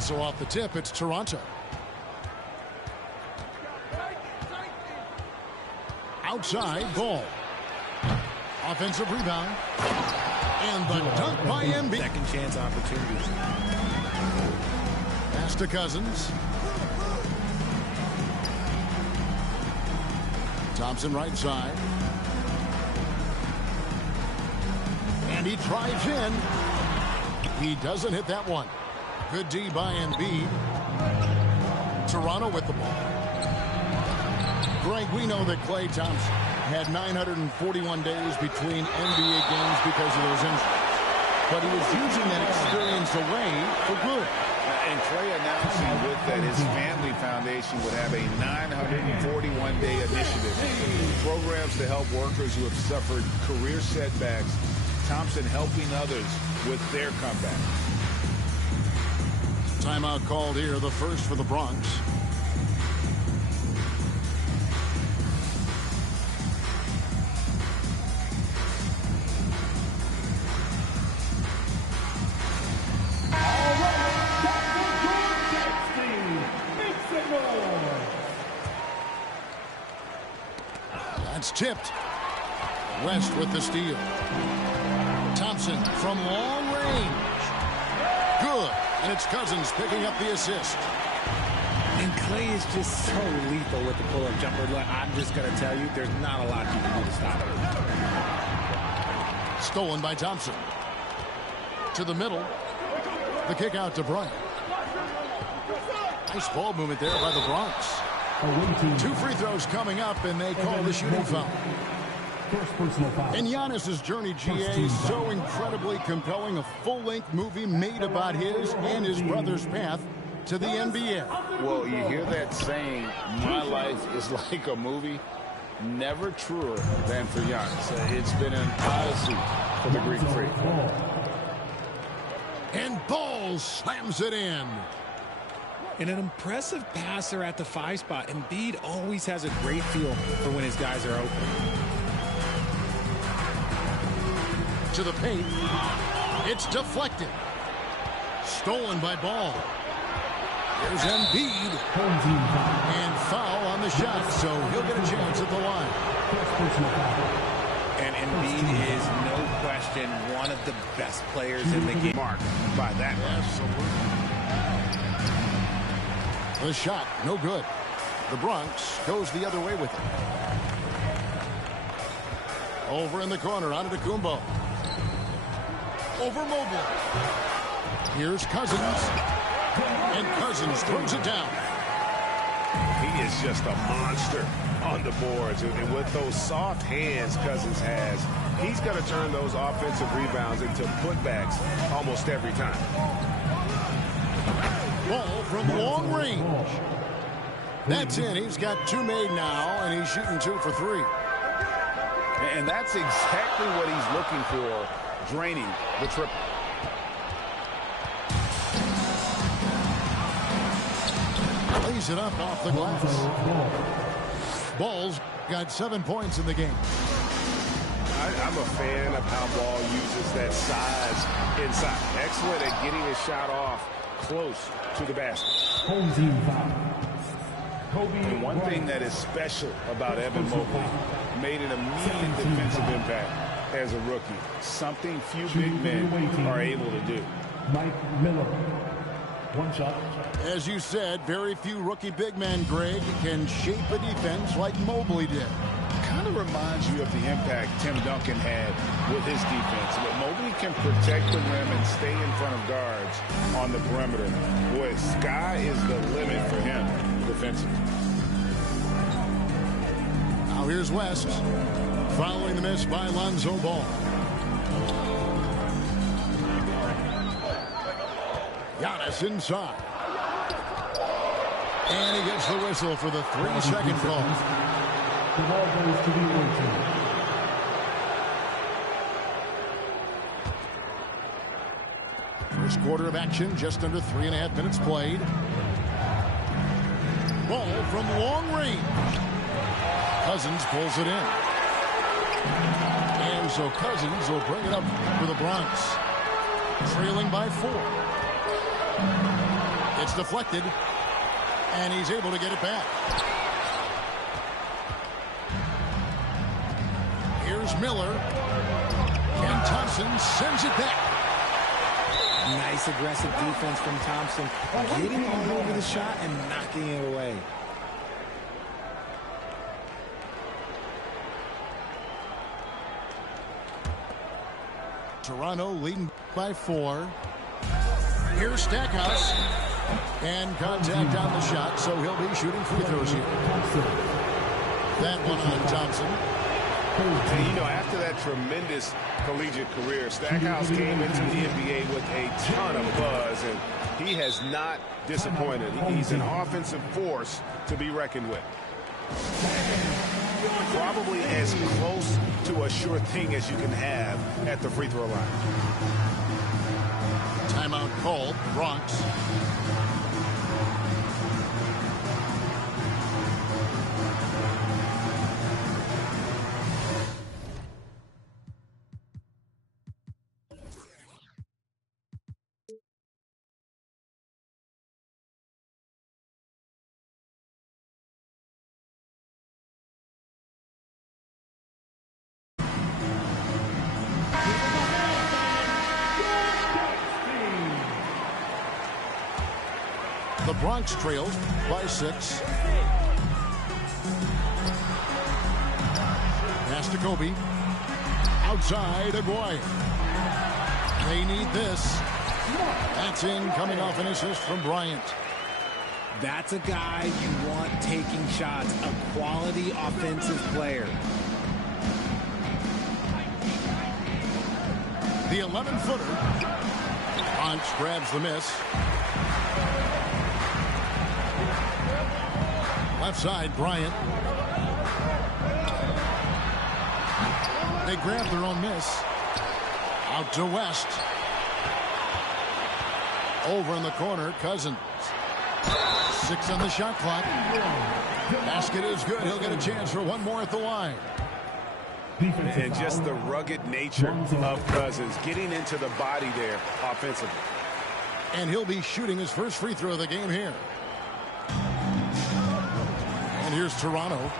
And so off the tip, it's Toronto. Outside ball. Offensive rebound. And the dunk by Embiid. Second chance opportunities. Pass to Cousins. Thompson right side. And he drives in. He doesn't hit that one. Good D by Embiid. Toronto with the ball. Greg, we know that Klay Thompson had 941 days between NBA games because of those injuries. But he was using that experience away for good. And Klay announcing with that his family foundation would have a 941-day initiative. Programs to help workers who have suffered career setbacks. Thompson helping others with their comeback. Timeout called here, the first for the Bronx. That's tipped. West with the steal. Thompson from long range. Good. And it's Cousins picking up the assist. And Klay is just so lethal with the pull-up jumper. Look, I'm just going to tell you, there's not a lot you can do to stop it. Stolen by Thompson. To the middle. The kick out to Bryant. Nice ball movement there by the Bronx. 2 free throws coming up, and they call the shooting foul. And Giannis's journey, GA, is so incredibly compelling. A full-length movie made about his and his brother's path to the NBA. Well, you hear that saying, my life is like a movie. Never truer than for Giannis. It's been an odyssey for the Greek freak. And Ball slams it in. And an impressive passer at the 5 spot. Embiid always has a great feel for when his guys are open. To the paint. It's deflected. Stolen by Ball. Here's Embiid. And foul on the shot, so he'll get a chance at the line. And Embiid is, no question, one of the best players in the game. Mark by that. Absolutely. The shot, no good. The Bronx goes the other way with it. Over in the corner, on to Kumbo. Over Mobley. Here's Cousins. And Cousins throws it down. He is just a monster on the boards. And with those soft hands Cousins has, he's going to turn those offensive rebounds into putbacks almost every time. Ball from long range. That's in. He's got 2 made now, and he's shooting 2 for 3. And that's exactly what he's looking for, draining the triple. Lays it up off the glass. Ball's got 7 points in the game. I'm a fan of how Ball uses that size inside. Excellent at getting his shot off close to the basket. And one thing that is special about Evan Mobley, made an immediate defensive impact as a rookie. Something few big men are able to do. Mike Miller. 1 shot. As you said, very few rookie big men, Greg, can shape a defense like Mobley did. Kind of reminds you of the impact Tim Duncan had with his defense. But Mobley can protect the rim and stay in front of guards on the perimeter. Boy, sky is the limit for him defensively. Now here's West, following the miss by Lonzo Ball. Giannis inside. And he gets the whistle for the 3-second call. The ball goes to the away team. First quarter of action, just under 3.5 minutes played. Ball from long range. Cousins pulls it in. And so Cousins will bring it up for the Bronx. Trailing by 4. It's deflected, and he's able to get it back. Here's Miller, and Thompson sends it back. Nice aggressive defense from Thompson, getting all over the shot and knocking it away. Toronto leading by 4. Here's Stackhouse. And contact on the shot, so he'll be shooting free throws here. That one on Thompson. And, you know, after that tremendous collegiate career, Stackhouse came into the NBA with a ton of buzz, and he has not disappointed. He's an offensive force to be reckoned with. Probably as close to a sure thing as you can have at the free throw line. Timeout called, Bronx. The Bronx trails by 6. Pass to Kobe. Outside, Aguirre. They need this. That's in, coming off an assist from Bryant. That's a guy you want taking shots, a quality offensive player. The 11-footer. Bronx grabs the miss. Left side, Bryant. They grab their own miss. Out to West. Over in the corner, Cousins. 6 on the shot clock. Basket is good. He'll get a chance for one more at the line. And just the rugged nature of Cousins getting into the body there offensively. And he'll be shooting his first free throw of the game here. And here's Toronto.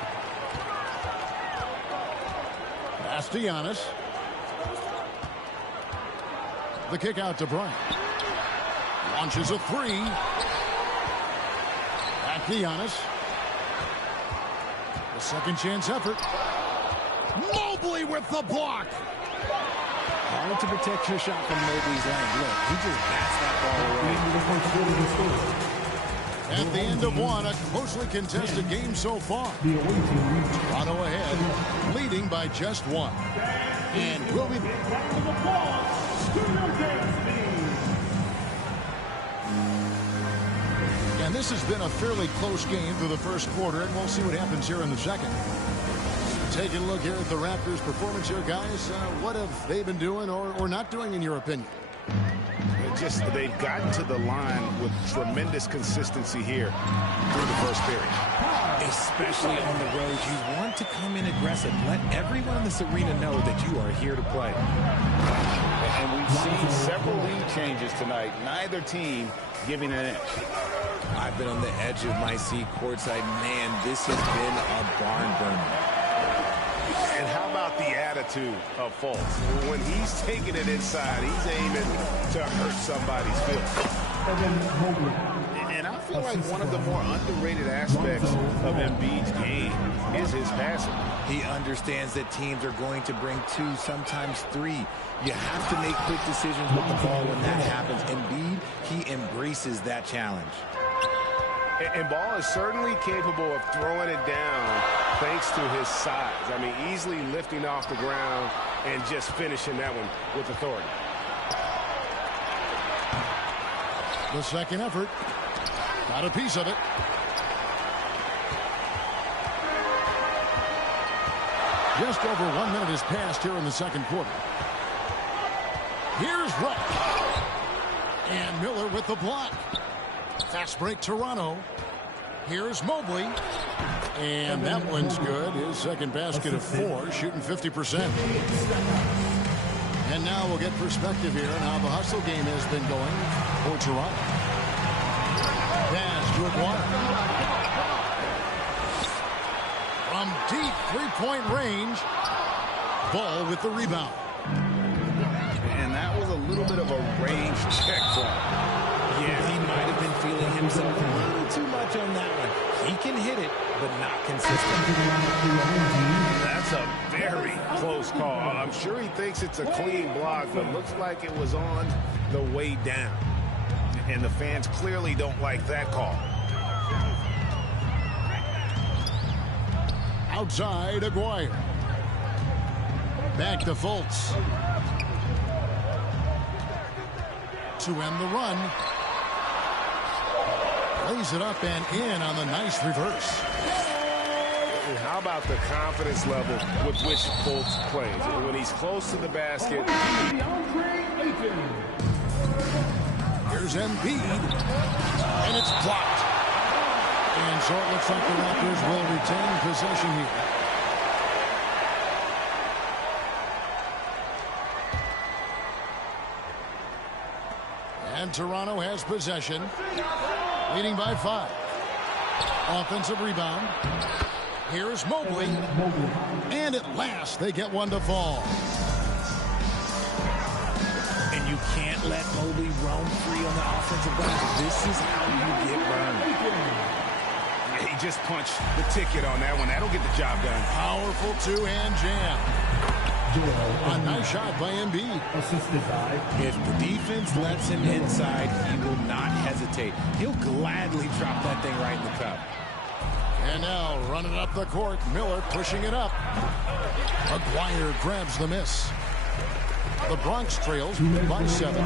Pass to Giannis. The kick out to Bryant. Launches a 3. Back to Giannis. A second chance effort. Mobley with the block. Hard to protect your shot from Mobley's leg. Look, he just bats that ball away. At the end of one, a closely contested game so far. Toronto ahead, leading by just 1. And we'll be and this has been a fairly close game through the first quarter, and we'll see what happens here in the second. Taking a look here at the Raptors' performance here, guys. What have they been doing or not doing, in your opinion? They've gotten to the line with tremendous consistency here through the first period. Especially on the road, you want to come in aggressive. Let everyone in this arena know that you are here to play. And we've seen several lead changes tonight. Neither team giving an edge. I've been on the edge of my seat courtside. Man, this has been a barn burner. And how about the attitude of Fultz? When he's taking it inside, he's aiming to hurt somebody's feelings. And I feel like one of the more underrated aspects of Embiid's game is his passing. He understands that teams are going to bring 2, sometimes 3. You have to make quick decisions with the ball when that happens. Embiid, he embraces that challenge. And Ball is certainly capable of throwing it down thanks to his size. I mean, easily lifting off the ground and just finishing that one with authority. The second effort. Got a piece of it. Just over 1 minute has passed here in the second quarter. Here's Rush. And Miller with the block. Fast break, Toronto. Here's Mobley. And that one's good. His second basket of 4, shooting 50%. And now we'll get perspective here on how the hustle game has been going for Toronto. Pass to Aguirre. From deep three-point range. Ball with the rebound. And that was a little bit of a range check for him. Yeah, he might have been feeling himself a little too much on that one. He can hit it, but not consistent. That's a very close call. I'm sure he thinks it's a clean block, but looks like it was on the way down. And the fans clearly don't like that call. Outside, Aguirre. Back to Fultz. To end the run. Lays it up and in on the nice reverse. And how about the confidence level with which Fultz plays? When he's close to the basket. Here's Embiid. And it's blocked. And so it looks like the Raptors will retain possession here. And Toronto has possession, leading by 5. Offensive rebound. Here's Mobley. And at last, they get one to fall. And you can't let Mobley roam free on the offensive glass. This is how you get burned. He just punched the ticket on that one. That'll get the job done. Powerful two-hand jam. A nice shot by Embiid. Assisted by. If the defense lets him inside, he will not hesitate. He'll gladly drop that thing right in the cup. And now running up the court, Miller pushing it up. Aguirre grabs the miss. The Bronx trails by 7.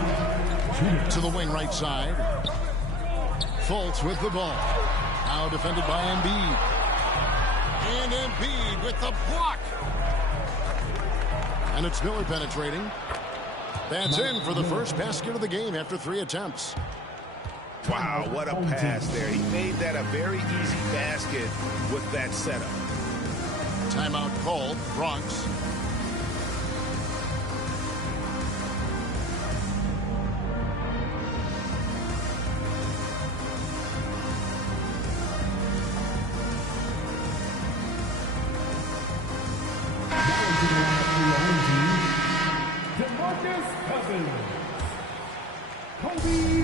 To the wing right side. Fultz with the ball. Now defended by Embiid. And Embiid with the block. And it's Miller penetrating. That's in for the first basket of the game after 3 attempts. Wow, what a pass there. He made that a very easy basket with that setup. Timeout called, Bronx.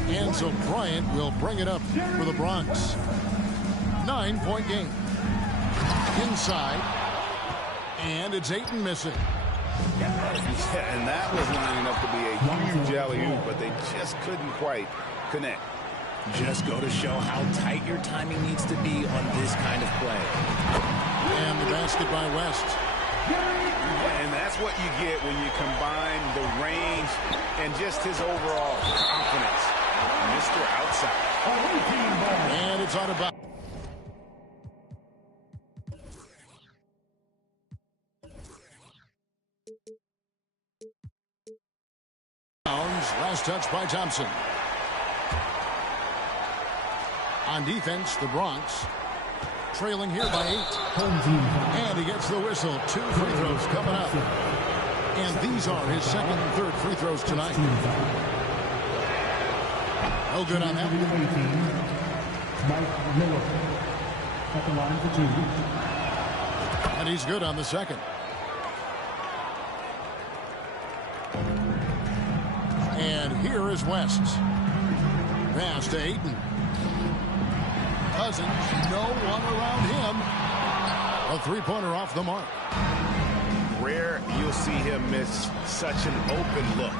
And so Bryant will bring it up for the Bronx. 9-point game. Inside. And it's Ayton missing. Yeah, and that was lining up to be a huge alley-oop, but they just couldn't quite connect. Just go to show how tight your timing needs to be on this kind of play. And the basket by West. And that's what you get when you combine the range and just his overall confidence. Mr. Outside. And it's out of bounds. Last touch by Thompson. On defense, the Bronx trailing here by 8. And he gets the whistle. 2 free throws coming up. And these are his second and third free throws tonight. No good on that one. Miller at the line for 2. And he's good on the second. And here is West. Pass to Ayton. Cousins, no one around him. A three-pointer off the mark. Rare you'll see him miss such an open look.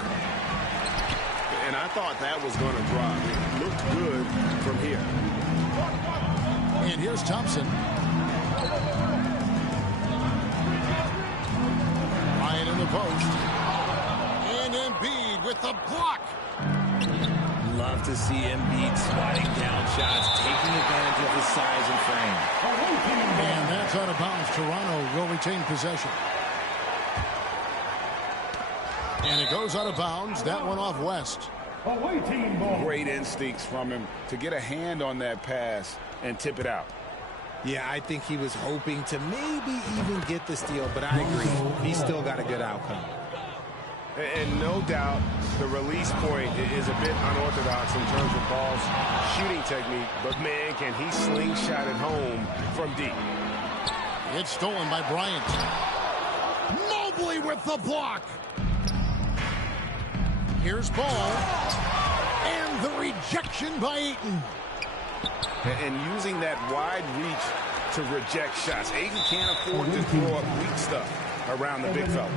And I thought that was going to drop. It looked good from here. And here's Thompson. Ryan in the post. And Embiid with the block. Love to see Embiid swatting down shots, taking advantage of his size and frame. And that's out of bounds. Toronto will retain possession. And it goes out of bounds. That one off West. Great instincts from him to get a hand on that pass and tip it out. Yeah, I think he was hoping to maybe even get the steal, but I agree. He still got a good outcome. And no doubt the release point is a bit unorthodox in terms of Ball's shooting technique. But, man, can he slingshot it home from deep. It's stolen by Bryant. Mobley with the block. Here's Ball. And the rejection by Ayton. And using that wide reach to reject shots. Ayton can't afford to throw up weak stuff around the big fella.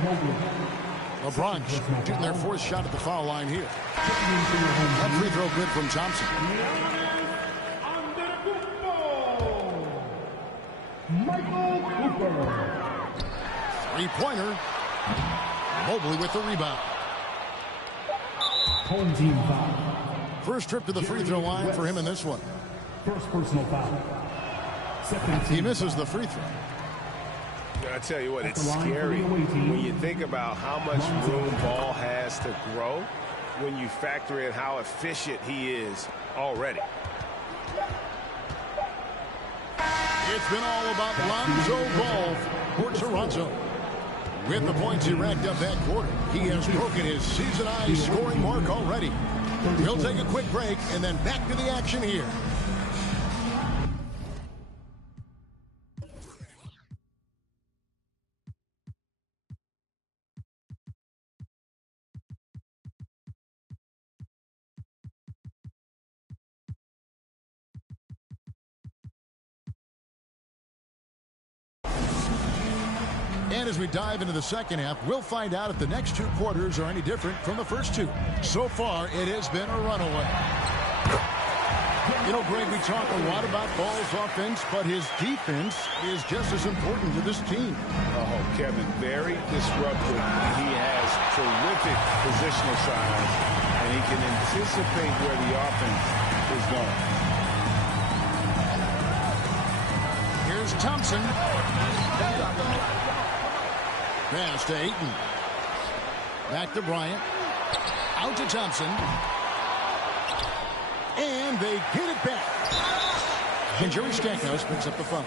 LeBron shooting their fourth shot at the foul line here. That free throw good from Thompson. Three-pointer. Mobley with the rebound. Home team foul. First trip to the free throw line for him in this one. First personal foul. Second He misses the free throw. I tell you what, it's scary when you think about how much room Ball has to grow when you factor in how efficient he is already. It's been all about Lonzo Ball for Toronto. With the points he racked up that quarter, he has broken his season-high scoring mark already. He'll take a quick break and then back to the action here. And as we dive into the second half, we'll find out if the next two quarters are any different from the first two. So far, it has been a runaway. You know, Greg, we talk a lot about Ball's offense, but his defense is just as important to this team. Oh, Kevin, very disruptive. He has terrific positional size, and he can anticipate where the offense is going. Here's Thompson. Pass to Ayton. Back to Bryant. Out to Thompson. And they get it back. And Jerry Stackhouse picks up the foul.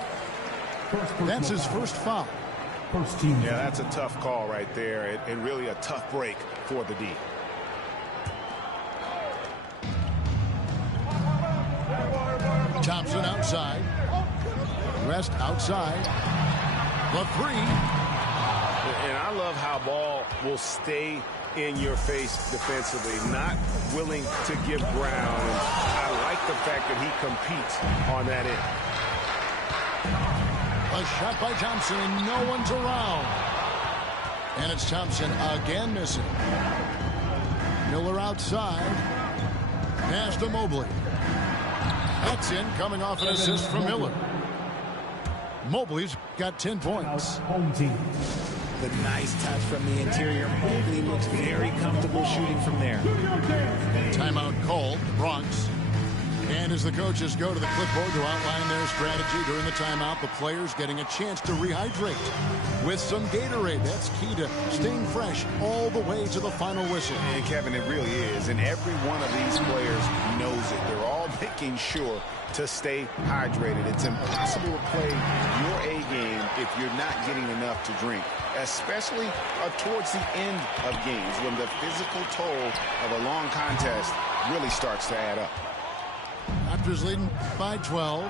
That's his first foul. First team. Yeah, that's a tough call right there, and really a tough break for the D. Thompson outside. Rest outside. The three. And I love how Ball will stay in your face defensively, not willing to give ground. And I like the fact that he competes on that end. A shot by Thompson, and no one's around. And it's Thompson again missing. Miller outside. Pass to Mobley. That's in, coming off an assist from Miller. Mobley's got 10 points. Home team. The nice touch from the interior. Mobley looks very comfortable shooting from there. Timeout called, Bronx. And as the coaches go to the clipboard to outline their strategy during the timeout, the players getting a chance to rehydrate with some Gatorade. That's key to staying fresh all the way to the final whistle. And Kevin, it really is. And every one of these players knows it. They're all making sure to stay hydrated. It's impossible to play your A game if you're not getting enough to drink, especially towards the end of games when the physical toll of a long contest really starts to add up. Raptors leading by 12.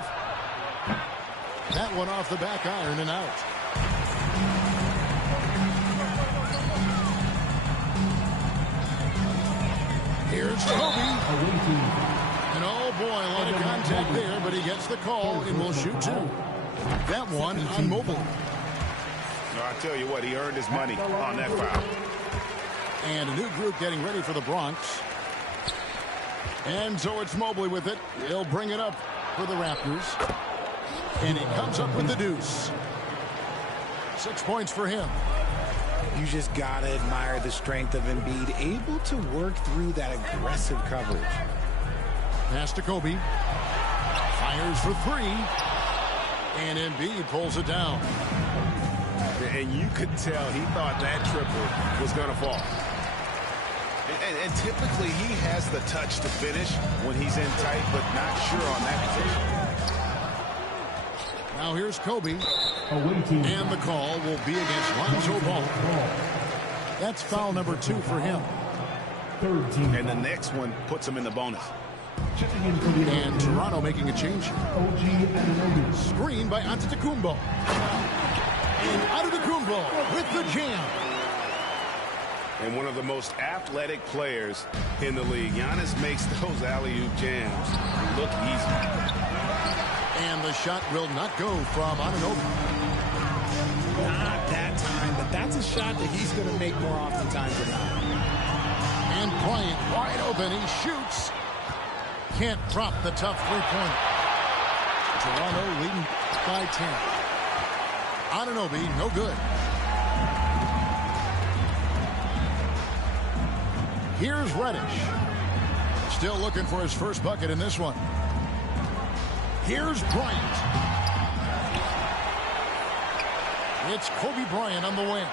That one off the back iron and out. Here's Kobe. And oh boy, a lot of contact there, but he gets the call and will shoot two. That one on Mobley. No, I tell you what, he earned his money on that foul. And a new group getting ready for the Bronx. And so it's Mobley with it. He'll bring it up for the Raptors. And he comes up with the deuce. 6 points for him. You just got to admire the strength of Embiid, able to work through that aggressive coverage. Pass to Kobe. Fires for three. And Embiid pulls it down. And you could tell he thought that triple was going to fall. And typically he has the touch to finish when he's in tight, but not sure on that position. Now here's Kobe. And the call will be against Lonzo Ball. That's foul number 2 for him. Third team. And the next one puts him in the bonus. Checking in for the And Toronto making a change here. OG Anunoby. Screen by Antetokounmpo. And Antetokounmpo with the jam. And one of the most athletic players in the league. Giannis makes those alley-oop jams look easy. And the shot will not go from Anunoby. Not that time, but that's a shot that he's going to make more oftentimes than not. And Bryant wide open. He shoots. Can't drop the tough three-pointer. Toronto leading by 10. Anunoby, no good. Here's Reddish. Still looking for his first bucket in this one. Here's Bryant. It's Kobe Bryant on the wing.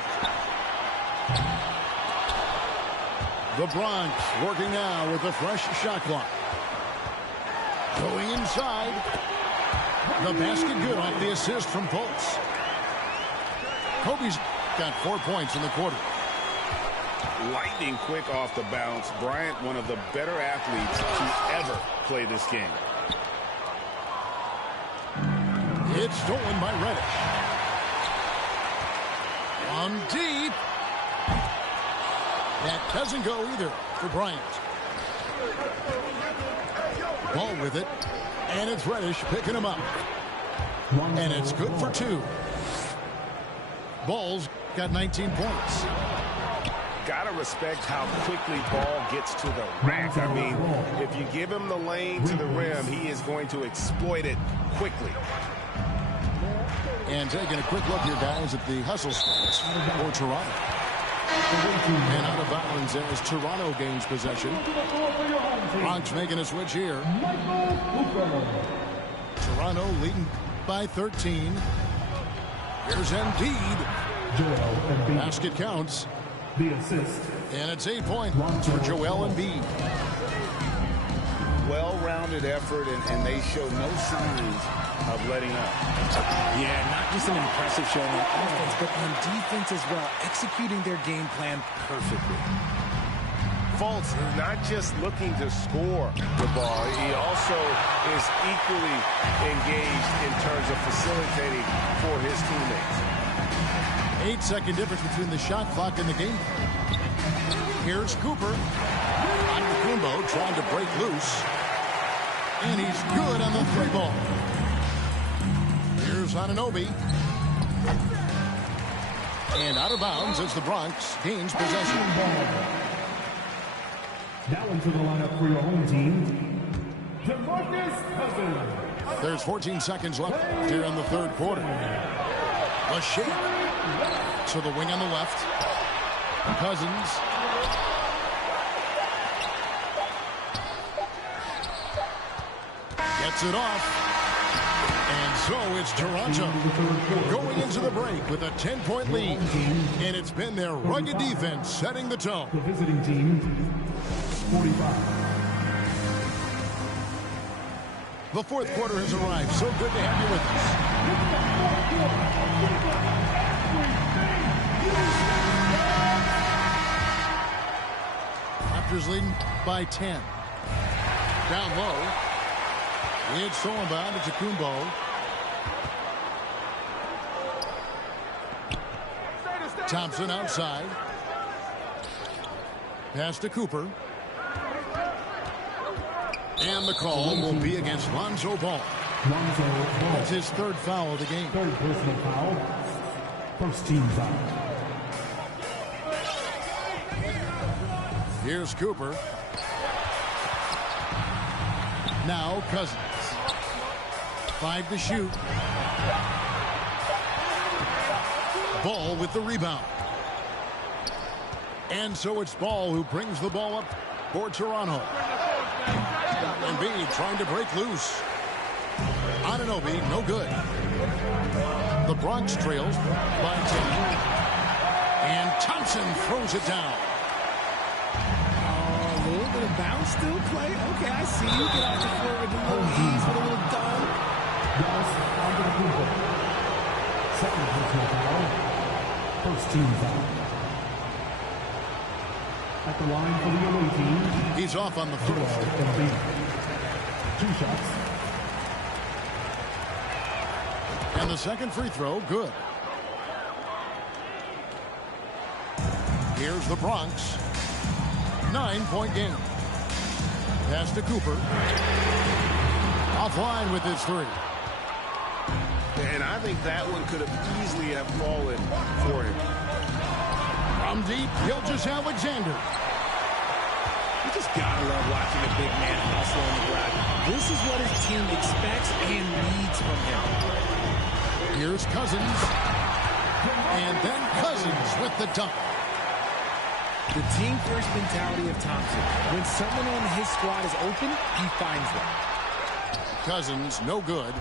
The Bronx working now with a fresh shot clock. Going inside. The basket good off the assist from Fultz. Kobe's got 4 points in the quarter. Lightning quick off the bounce. Bryant, one of the better athletes to ever play this game. It's stolen by Reddish. From deep. That doesn't go either for Bryant. Ball with it. And it's Reddish picking him up. And it's good for 2. Ball's got 19 points. Gotta respect how quickly ball gets to the rack. I mean, if you give him the lane to the rim, he is going to exploit it quickly. And taking a quick look here, guys, at the hustle stats for Toronto. And out of bounds as Toronto gains possession. Bronx making a switch here. Toronto leading by 13. Here's Embiid. Basket counts. The assist. And it's 8 points for Joel Embiid. Well-rounded effort, and they show no signs of letting up. Yeah, not just an impressive showing on offense, but on defense as well, executing their game plan perfectly. Fultz is not just looking to score the ball. He also is equally engaged in terms of facilitating for his teammates. 8-second difference between the shot clock and the game. Here's Cooper. Antetokounmpo trying to break loose. And he's good on the 3-ball. Here's Anunoby. And out of bounds as the Bronx gains possession. Now into the lineup for your home team, DeMarcus Cousins. There's 14 seconds left here in the third quarter. A shake to the wing on the left. Cousins. Gets it off. And so it's Toronto going into the break with a 10-point lead. And it's been their rugged defense setting the tone. The visiting team, 45. The fourth quarter has arrived. So good to have you with us. Raptors leading by 10. Down low. It's stolen by Antetokounmpo. Thompson outside. Pass to Cooper. And the call will be against Lonzo Ball. Lonzo Ball. That's his third foul of the game. Third personal foul. First team foul. Here's Cooper. Now Cousins. 5 to shoot. Ball with the rebound. And so it's Ball who brings the ball up for Toronto. Embiid trying to break loose. Anunoby, no good. The Bronx trails by 10. And Thompson throws it down. A little bit of bounce still play. Okay, I see you. Get off the floor with a little ease, with a little dunk. Yes, Antetokounmpo. Second personal foul. First team foul. At the line for the away team. He's off on the first. 2 shots. And the second free throw, good. Here's the Bronx. 9-point game. Pass to Cooper. Offline with his 3. And I think that one could have easily have fallen for him. From deep, Gilgeous-Alexander. You just gotta love watching a big man hustle on the ground. This is what his team expects and needs from him. Here's Cousins. And then Cousins with the dunk. The team-first mentality of Thompson. When someone on his squad is open, he finds them. Cousins, no good.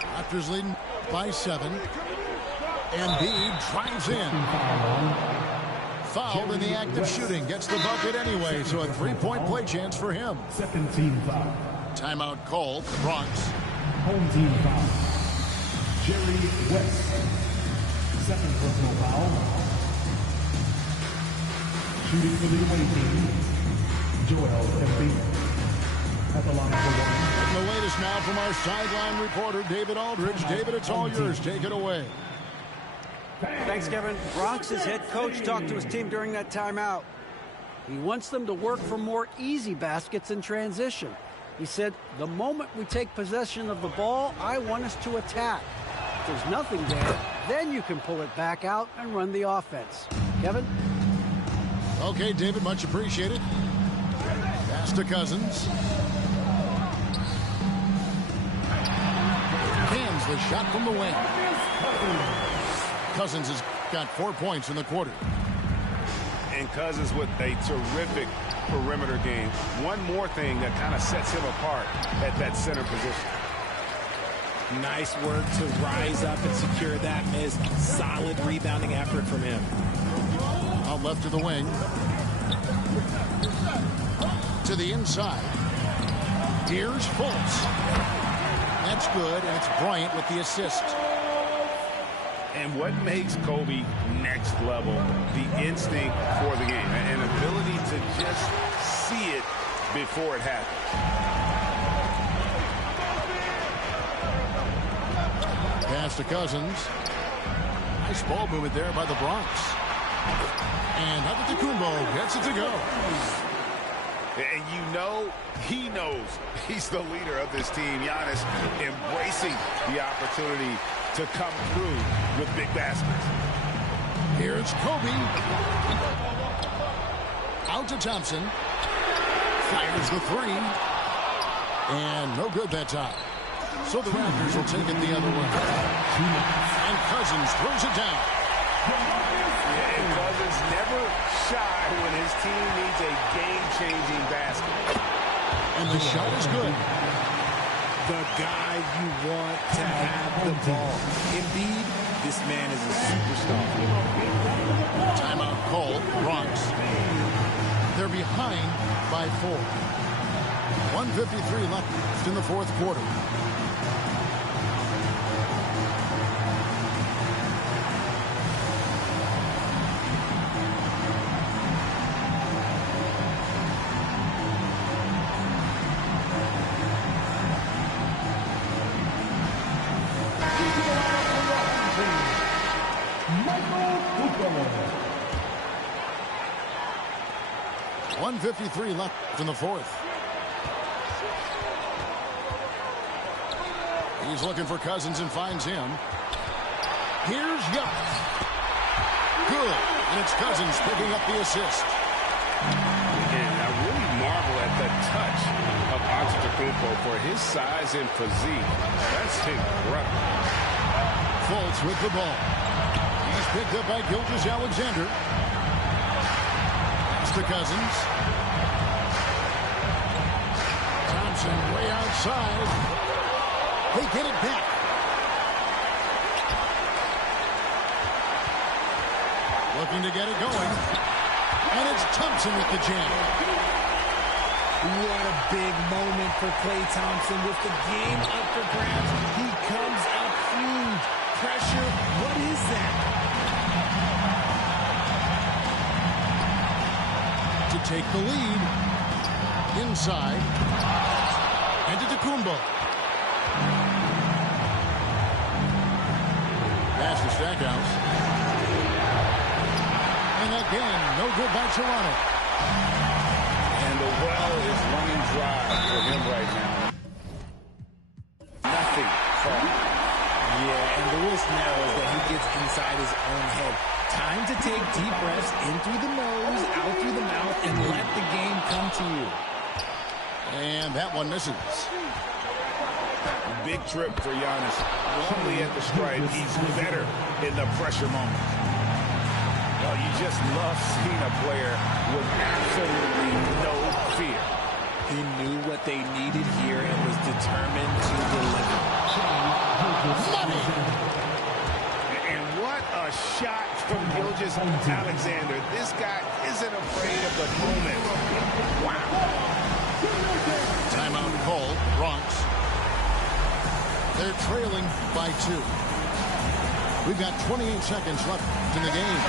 Raptors leading by 7. Embiid drives in. Fouled in the act of shooting. Gets the bucket anyway, so a 3-point play chance for him. Second team foul. Timeout called. Bronx. Home team foul. Jerry West. Second personal foul. Shooting for the away team. Joel Embiid. At the line for 1. The latest now from our sideline reporter, David Aldridge. David, it's all yours. Take it away. Thanks, Kevin. Bronx's head coach talked to his team during that timeout. He wants them to work for more easy baskets in transition. He said, the moment we take possession of the ball, I want us to attack. If there's nothing there, then you can pull it back out and run the offense. Kevin? Okay, David, much appreciated. Pass to Cousins. Hands the shot from the wing. Cousins has got 4 points in the quarter. And Cousins with a terrific perimeter game. One more thing that kind of sets him apart at that center position. Nice work to rise up and secure that miss. Solid rebounding effort from him. Out left to the wing. To the inside. Here's Fultz. That's good, and it's Bryant with the assist. And what makes Kobe next level? The instinct for the game. An ability to just see it before it happens. Pass to Cousins. Nice ball movement there by the Bronx. And Antetokounmpo gets it to go. And you know, he knows he's the leader of this team. Giannis embracing the opportunity to come through with big baskets. Here's Kobe. Out to Thompson. Fires the 3. And no good that time. So the Raptors will take it the other way. And Cousins throws it down. Yeah, and Cousins never shy when his team needs a game-changing basket. And the shot is good. The guy you want to have the ball. Embiid, this man is a superstar. Timeout call, Bronx. They're behind by 4. 1:53 left in the fourth quarter. Michael Cooper. 1:53 left in the fourth. He's looking for Cousins and finds him. Here's Young. Good. And it's Cousins picking up the assist. And I really marvel at the touch of Antetokounmpo for his size and physique. That's incredible. Fultz with the ball. He's picked up by Gilgeous-Alexander. Pass to Cousins. Thompson way outside. They get it back. Looking to get it going. And it's Thompson with the jam. What a big moment for Klay Thompson. With the game up for grabs, he comes up huge. Pressure, what is that? take the lead. Inside. And to Tecumbo. Pass to Stackhouse. And again, no good by Toronto. And the well is running dry for him right now. Nothing from him. Yeah, and the risk now is that he gets inside his own head. Time to take deep breaths in through the nose, out through the mouth, and let the game come to you. And that one misses. Big trip for Giannis. Normally at the stripe, he's better in the pressure moment. Well, you just love seeing a player with absolutely no fear. He knew what they needed here and was determined to deliver. And what a shot from Gilgeous-Alexander. This guy isn't afraid of the moment. Wow. Timeout called. Bronx. They're trailing by 2. We've got 28 seconds left in the game.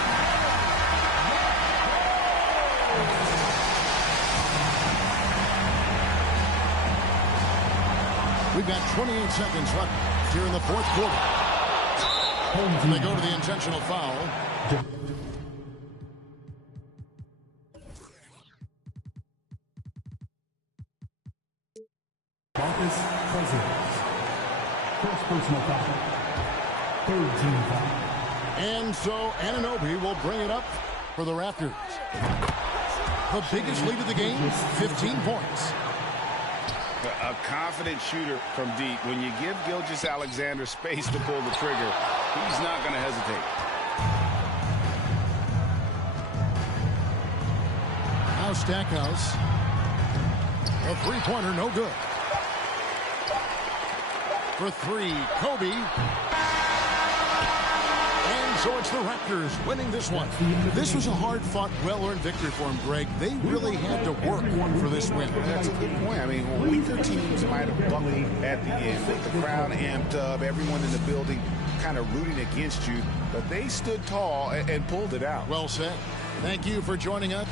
We've got 28 seconds left here in the fourth quarter. And they go to the intentional foul. Marcus Cousins. First personal foul. Third team foul. And so Anunoby will bring it up for the Raptors. The biggest lead of the game, 15 points. A confident shooter from deep. When you give Gilgeous-Alexander space to pull the trigger, he's not going to hesitate. Now Stackhouse. A three-pointer, no good. For 3, Kobe. And so it's the Raptors winning this one. This was a hard-fought, well-earned victory for him, Greg. They really had to work for this win. That's a good point. I mean, weaker teams might have buckled at the end with the crowd amped up, everyone in the building kind of rooting against you, but they stood tall and pulled it out. Well said. Thank you for joining us.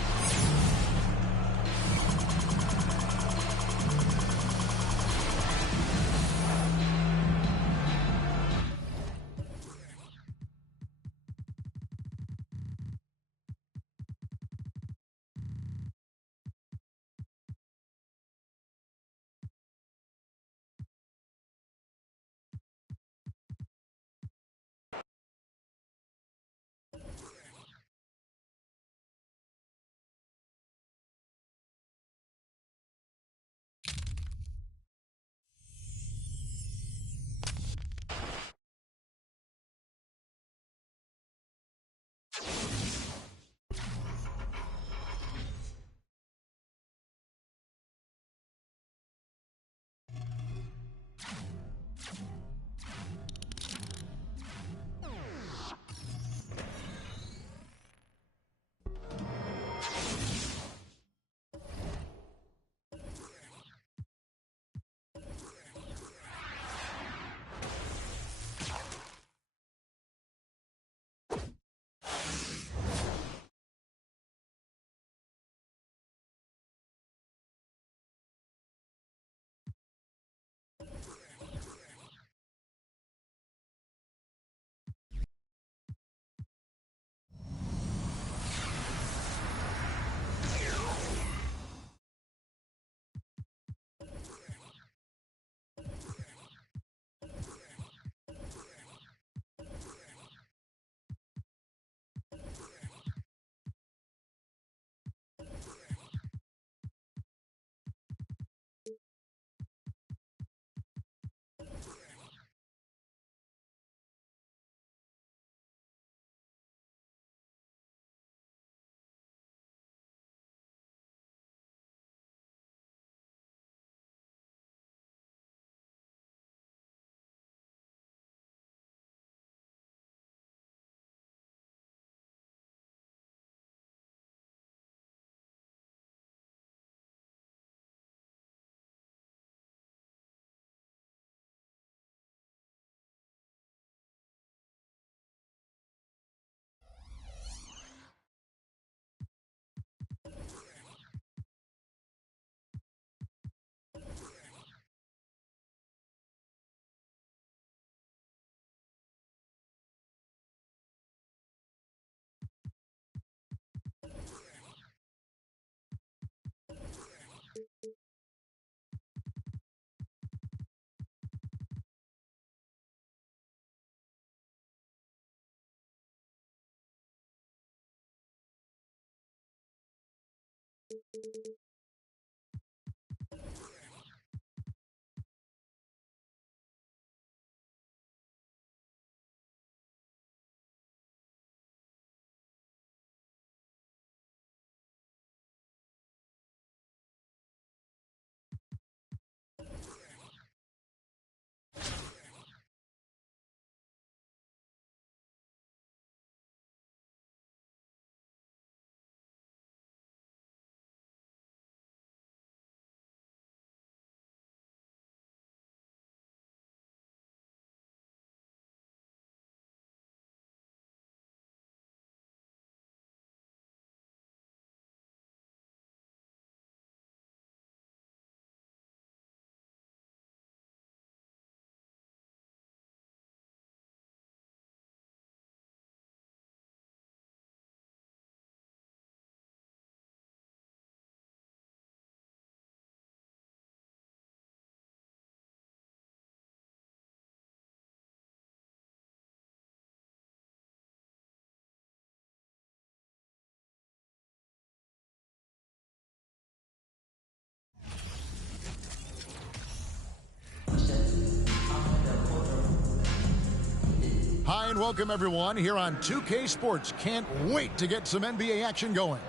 Hi and welcome everyone here on 2K Sports. Can't wait to get some NBA action going.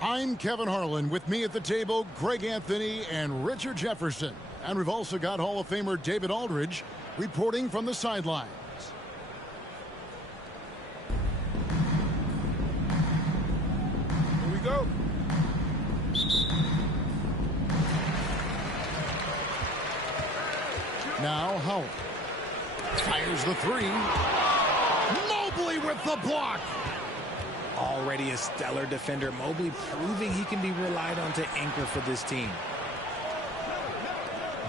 I'm Kevin Harlan. With me at the table, Greg Anthony and Richard Jefferson. And we've also got Hall of Famer David Aldridge reporting from the sidelines. Here we go. Now Howard fires the three. Mobley with the block. Already a stellar defender, Mobley proving he can be relied on to anchor for this team.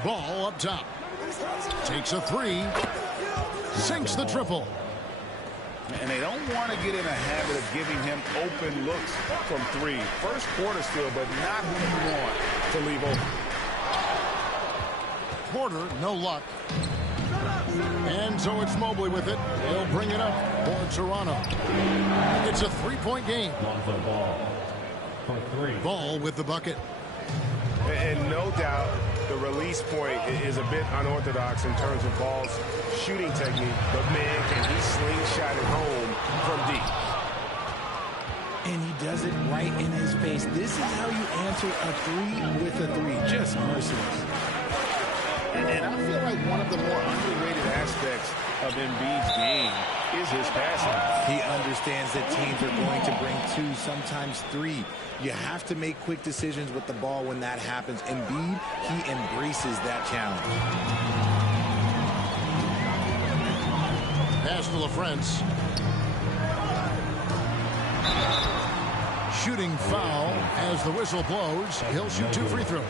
Ball up top. Takes a three. Sinks the triple. And they don't want to get in a habit of giving him open looks from three. First quarter still, but not who you want to leave open. Porter, no luck. And so it's Mobley with it. He'll bring it up for Toronto. It's a three-point game. Ball with the bucket. And no doubt the release point is a bit unorthodox in terms of Ball's shooting technique. But, man, can he slingshot it home from deep. And he does it right in his face. This is how you answer a three with a three. Just merciless. And I feel like one of the more underrated aspects of Embiid's game is his passing. He understands that teams are going to bring two, sometimes three. You have to make quick decisions with the ball when that happens. Embiid, he embraces that challenge. Pass to LaFrance. Shooting foul as the whistle blows. He'll shoot two free throws.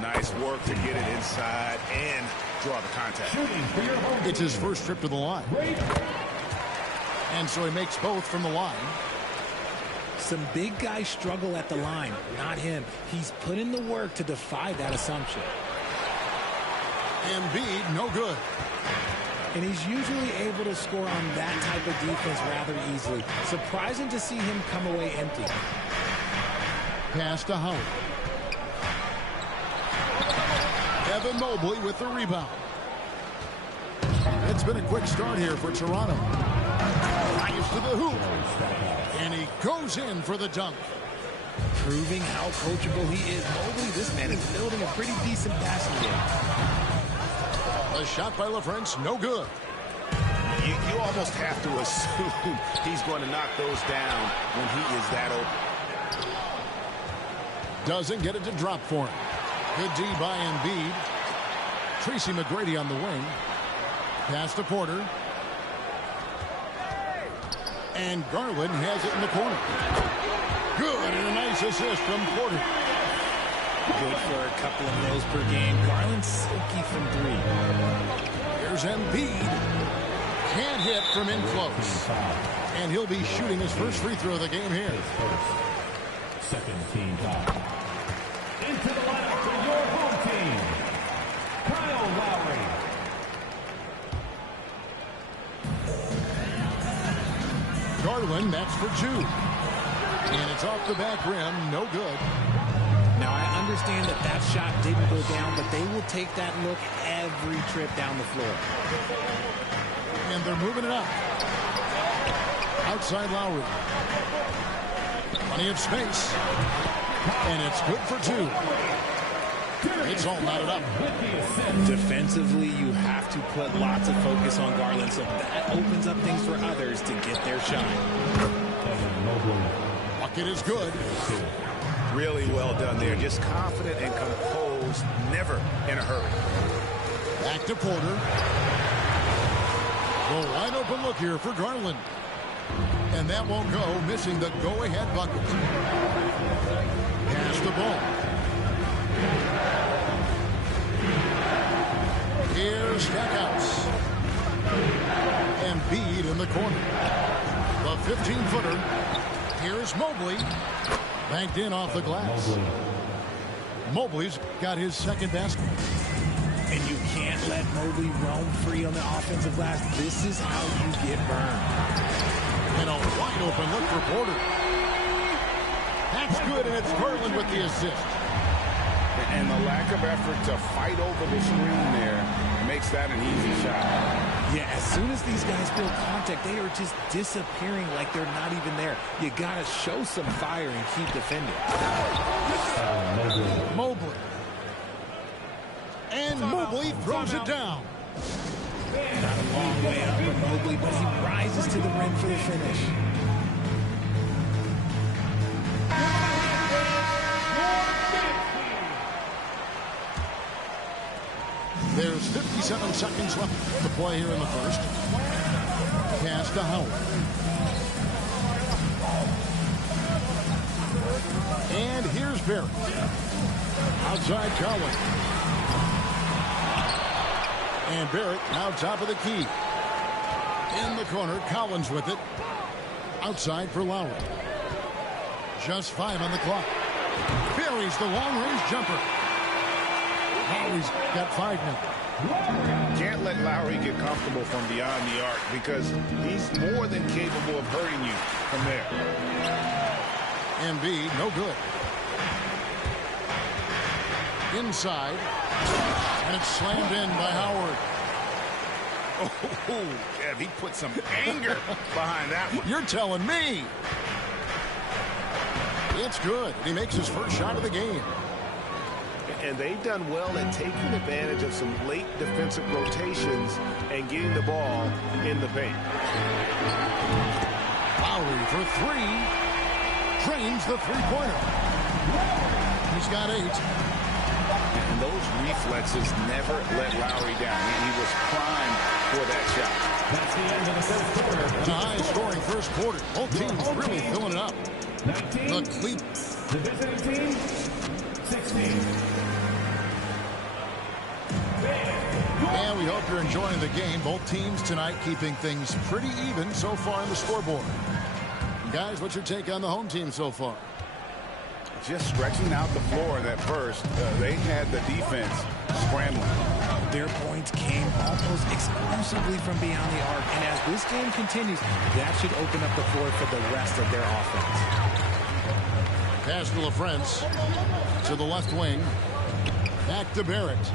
Nice work to get it inside and draw the contact. It's his first trip to the line. And so he makes both from the line. Some big guys struggle at the line, not him. He's put in the work to defy that assumption. Embiid, no good. And he's usually able to score on that type of defense rather easily. Surprising to see him come away empty. Pass to Howard. Evan Mobley with the rebound. It's been a quick start here for Toronto. Drives to the hoop. And he goes in for the dunk. Proving how coachable he is. Mobley, this man is building a pretty decent passing game. A shot by LaFrance, no good. You almost have to assume he's going to knock those down when he is that open. Doesn't get it to drop for him. Good D by Embiid. Tracy McGrady on the wing. Pass to Porter. And Garland has it in the corner. Good, and a nice assist from Porter. Good for a couple of those per game. Garland silky from three. Here's Embiid. Can't hit from in close. And he'll be shooting his first free throw of the game here. Second team foul. Into the lineup for your home team, Kyle Lowry. Garland, that's for Jude. And it's off the back rim. No good. Now, I understand that that shot didn't go down, but they will take that look every trip down the floor. And they're moving it up. Outside Lowry. Plenty of space. And it's good for two. It's all knotted up. Defensively, you have to put lots of focus on Garland, so that opens up things for others to get their shot. Bucket is good. Really well done there. Just confident and composed, never in a hurry. Back to Porter. The wide open look here for Garland. And that won't go, missing the go-ahead bucket. Pass the ball. Here's Stackhouse. And Embiid in the corner. The 15-footer. Here's Mobley. Banked in off the glass. Mobley's got his second basket. And you can't let Mobley roam free on the offensive glass. This is how you get burned. And a wide open look for Porter. That's good, and it's Garland with the assist. And the lack of effort to fight over the screen there makes that an easy shot. Yeah, as soon as these guys build contact, they are just disappearing like they're not even there. You got to show some fire and keep defending. Mobley. And Mobley throws it down. Not a long way up for Mobley, but he rises to the rim for the finish. There's 57 seconds left to play here in the first. Pass to Howard. And here's Barrett. Outside Collins. And Barrett now top of the key. In the corner, Collins with it. Outside for Lowry. Just 5 on the clock. Buries the long-range jumper. Lowry's got 5 now. Can't let Lowry get comfortable from beyond the arc because he's more than capable of hurting you from there. Embiid, no good. Inside. And it's slammed in by Howard. Oh, Kev, he put some anger behind that one. You're telling me. It's good. He makes his first shot of the game. And they've done well at taking advantage of some late defensive rotations and getting the ball in the paint. Lowry for 3. Drains the three-pointer. He's got 8. And those reflexes never let Lowry down. He was primed for that shot. That's the end of the first quarter. It's a high-scoring first quarter. Both teams really filling it up. 19. The Cleveland. The visiting team, 16. And we hope you're enjoying the game. Both teams tonight keeping things pretty even so far on the scoreboard. Guys, what's your take on the home team so far? Just stretching out the floor in that first. They had the defense scrambling. Their points came almost exclusively from beyond the arc. And as this game continues, that should open up the floor for the rest of their offense. Pass to LaFrance. To the left wing. Back to Barrett.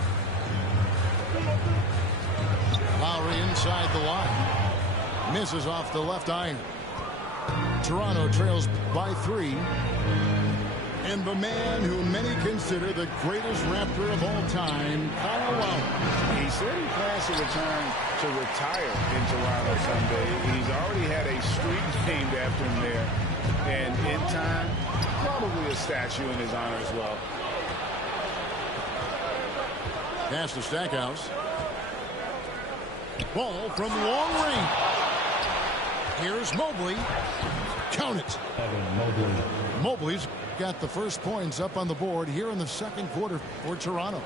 Lowry inside the line. Misses off the left iron. Toronto trails by 3. And the man who many consider the greatest Raptor of all time, Kyle Lowry. He said he plans to return to retire in Toronto someday. He's already had a street named after him there. And in time, probably a statue in his honor as well. Pass to Stackhouse. Ball from long range. Here's Mobley. Count it. Mobley's got the first points up on the board here in the second quarter for Toronto.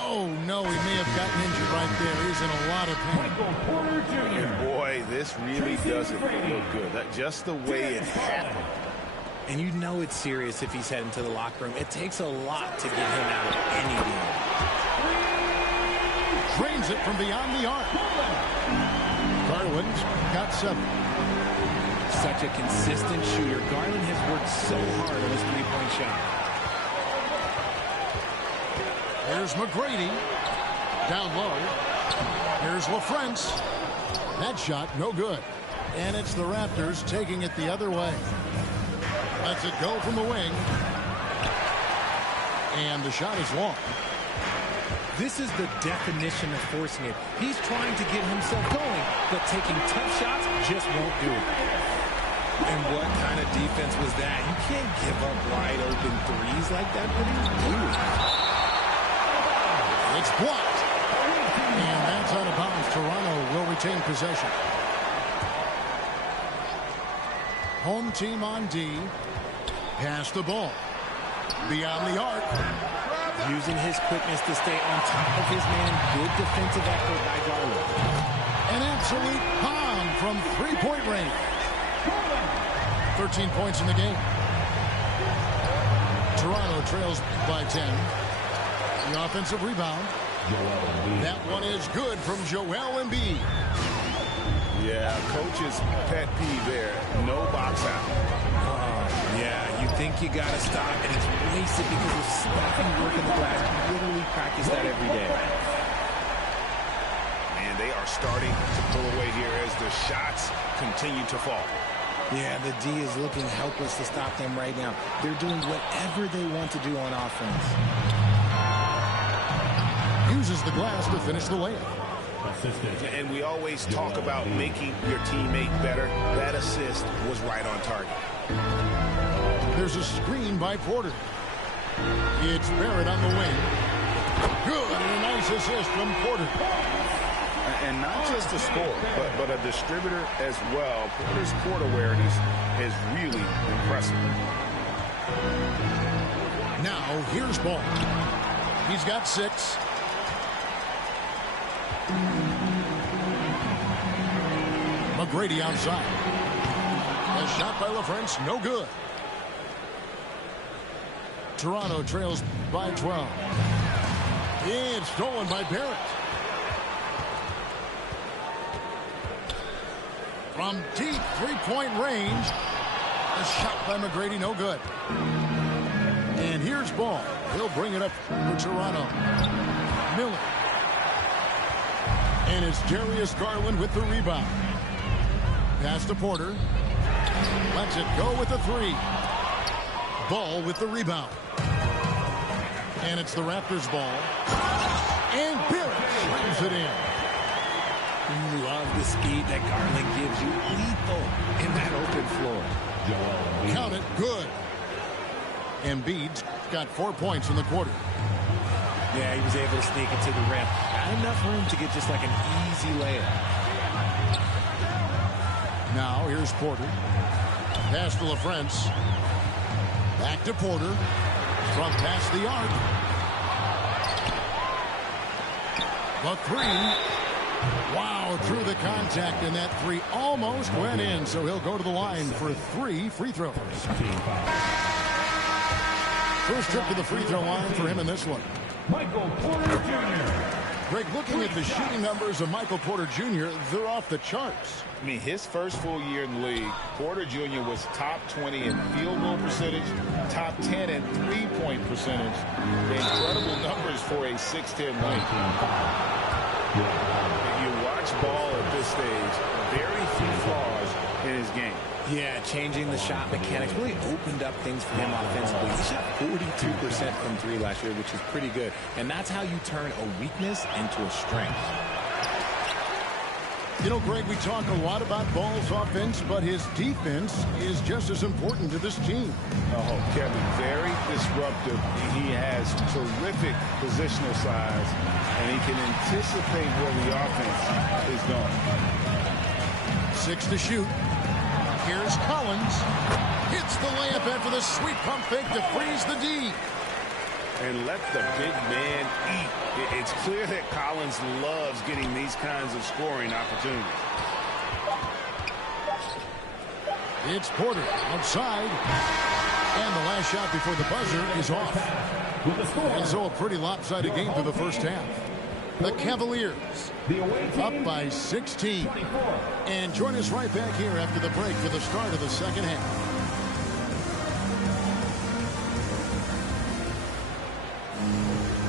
Oh, no, he may have gotten injured right there. He's in a lot of pain. Michael Porter Jr. Boy, this really doesn't look good. Just the way it happened. And you know it's serious if he's heading to the locker room. It takes a lot to get him out of any game. Drains it from beyond the arc. Garland's got 7. such a consistent shooter. Garland has worked so hard on his three-point shot. Here's McGrady. Down low. Here's LaFrance. That shot, no good. And it's the Raptors taking it the other way. Lets it go from the wing. And the shot is long. This is the definition of forcing it. He's trying to get himself going, but taking tough shots just won't do it. And what kind of defense was that? You can't give up wide open threes like that. What are you doing? It's blocked. And that's out of bounds. Toronto will retain possession. Home team on D. Pass the ball. Beyond the arc. Using his quickness to stay on top of his man. Good defensive effort by Garland. An absolute bomb from three-point range. 13 points in the game. Toronto trails by 10. The offensive rebound. That one is good from Joel Embiid. Yeah, coach's pet peeve there. No box out. Yeah, you think you got to stop, and it's wasted because of sloppy work in the glass. You literally practice that every day. And they are starting to pull away here as the shots continue to fall. Yeah, the D is looking helpless to stop them right now. They're doing whatever they want to do on offense. Uses the glass to finish the layup. And we always talk about making your teammate better. That assist was right on target. There's a screen by Porter. It's Barrett on the wing. Good, and a nice assist from Porter. And not just a scorer, but a distributor as well. Porter's court awareness is really impressive. Now, here's Ball. He's got 6. McGrady outside. A shot by LaFrance, no good. Toronto trails by 12. It's stolen by Barrett. From deep three-point range. A shot by McGrady, no good. And here's Ball. He'll bring it up for Toronto. Miller. And it's Darius Garland with the rebound. Pass to Porter. Lets it go with the 3. Ball with the rebound. And it's the Raptors ball. And Barrett slams it in. Love the speed that Garland gives you. Lethal in that open floor. Count it, good. Embiid's got 4 points in the quarter. Yeah, he was able to sneak it to the rim. Not enough room to get just like an easy layup. Now, here's Porter. Pass to LaFrance. Back to Porter. From past the arc. The 3. Wow, through the contact, and that 3 almost went in, so he'll go to the line for 3 free throws. First trip to the free throw line for him in this one. Michael Porter Jr. Greg, looking at the shooting numbers of Michael Porter Jr., they're off the charts. I mean, his first full year in the league, Porter Jr. was top 20 in field goal percentage, top 10 in three-point percentage. Incredible numbers for a 6'10" wing. You watch Ball at this stage, very few flaws in his game. Yeah, changing the shot mechanics really opened up things for him offensively. He shot 42% from 3 last year, which is pretty good. And that's how you turn a weakness into a strength. You know, Greg, we talk a lot about Ball's offense, but his defense is just as important to this team. Oh, Kevin, very disruptive. He has terrific positional size, and he can anticipate where the offense is going. 6 to shoot. Here's Collins. Hits the layup after the sweet pump fake to freeze the D. And let the big man eat. It's clear that Collins loves getting these kinds of scoring opportunities. It's Porter outside. And the last shot before the buzzer is off. And so a pretty lopsided game for the first half. The Cavaliers up by 16. And join us right back here after the break for the start of the second half.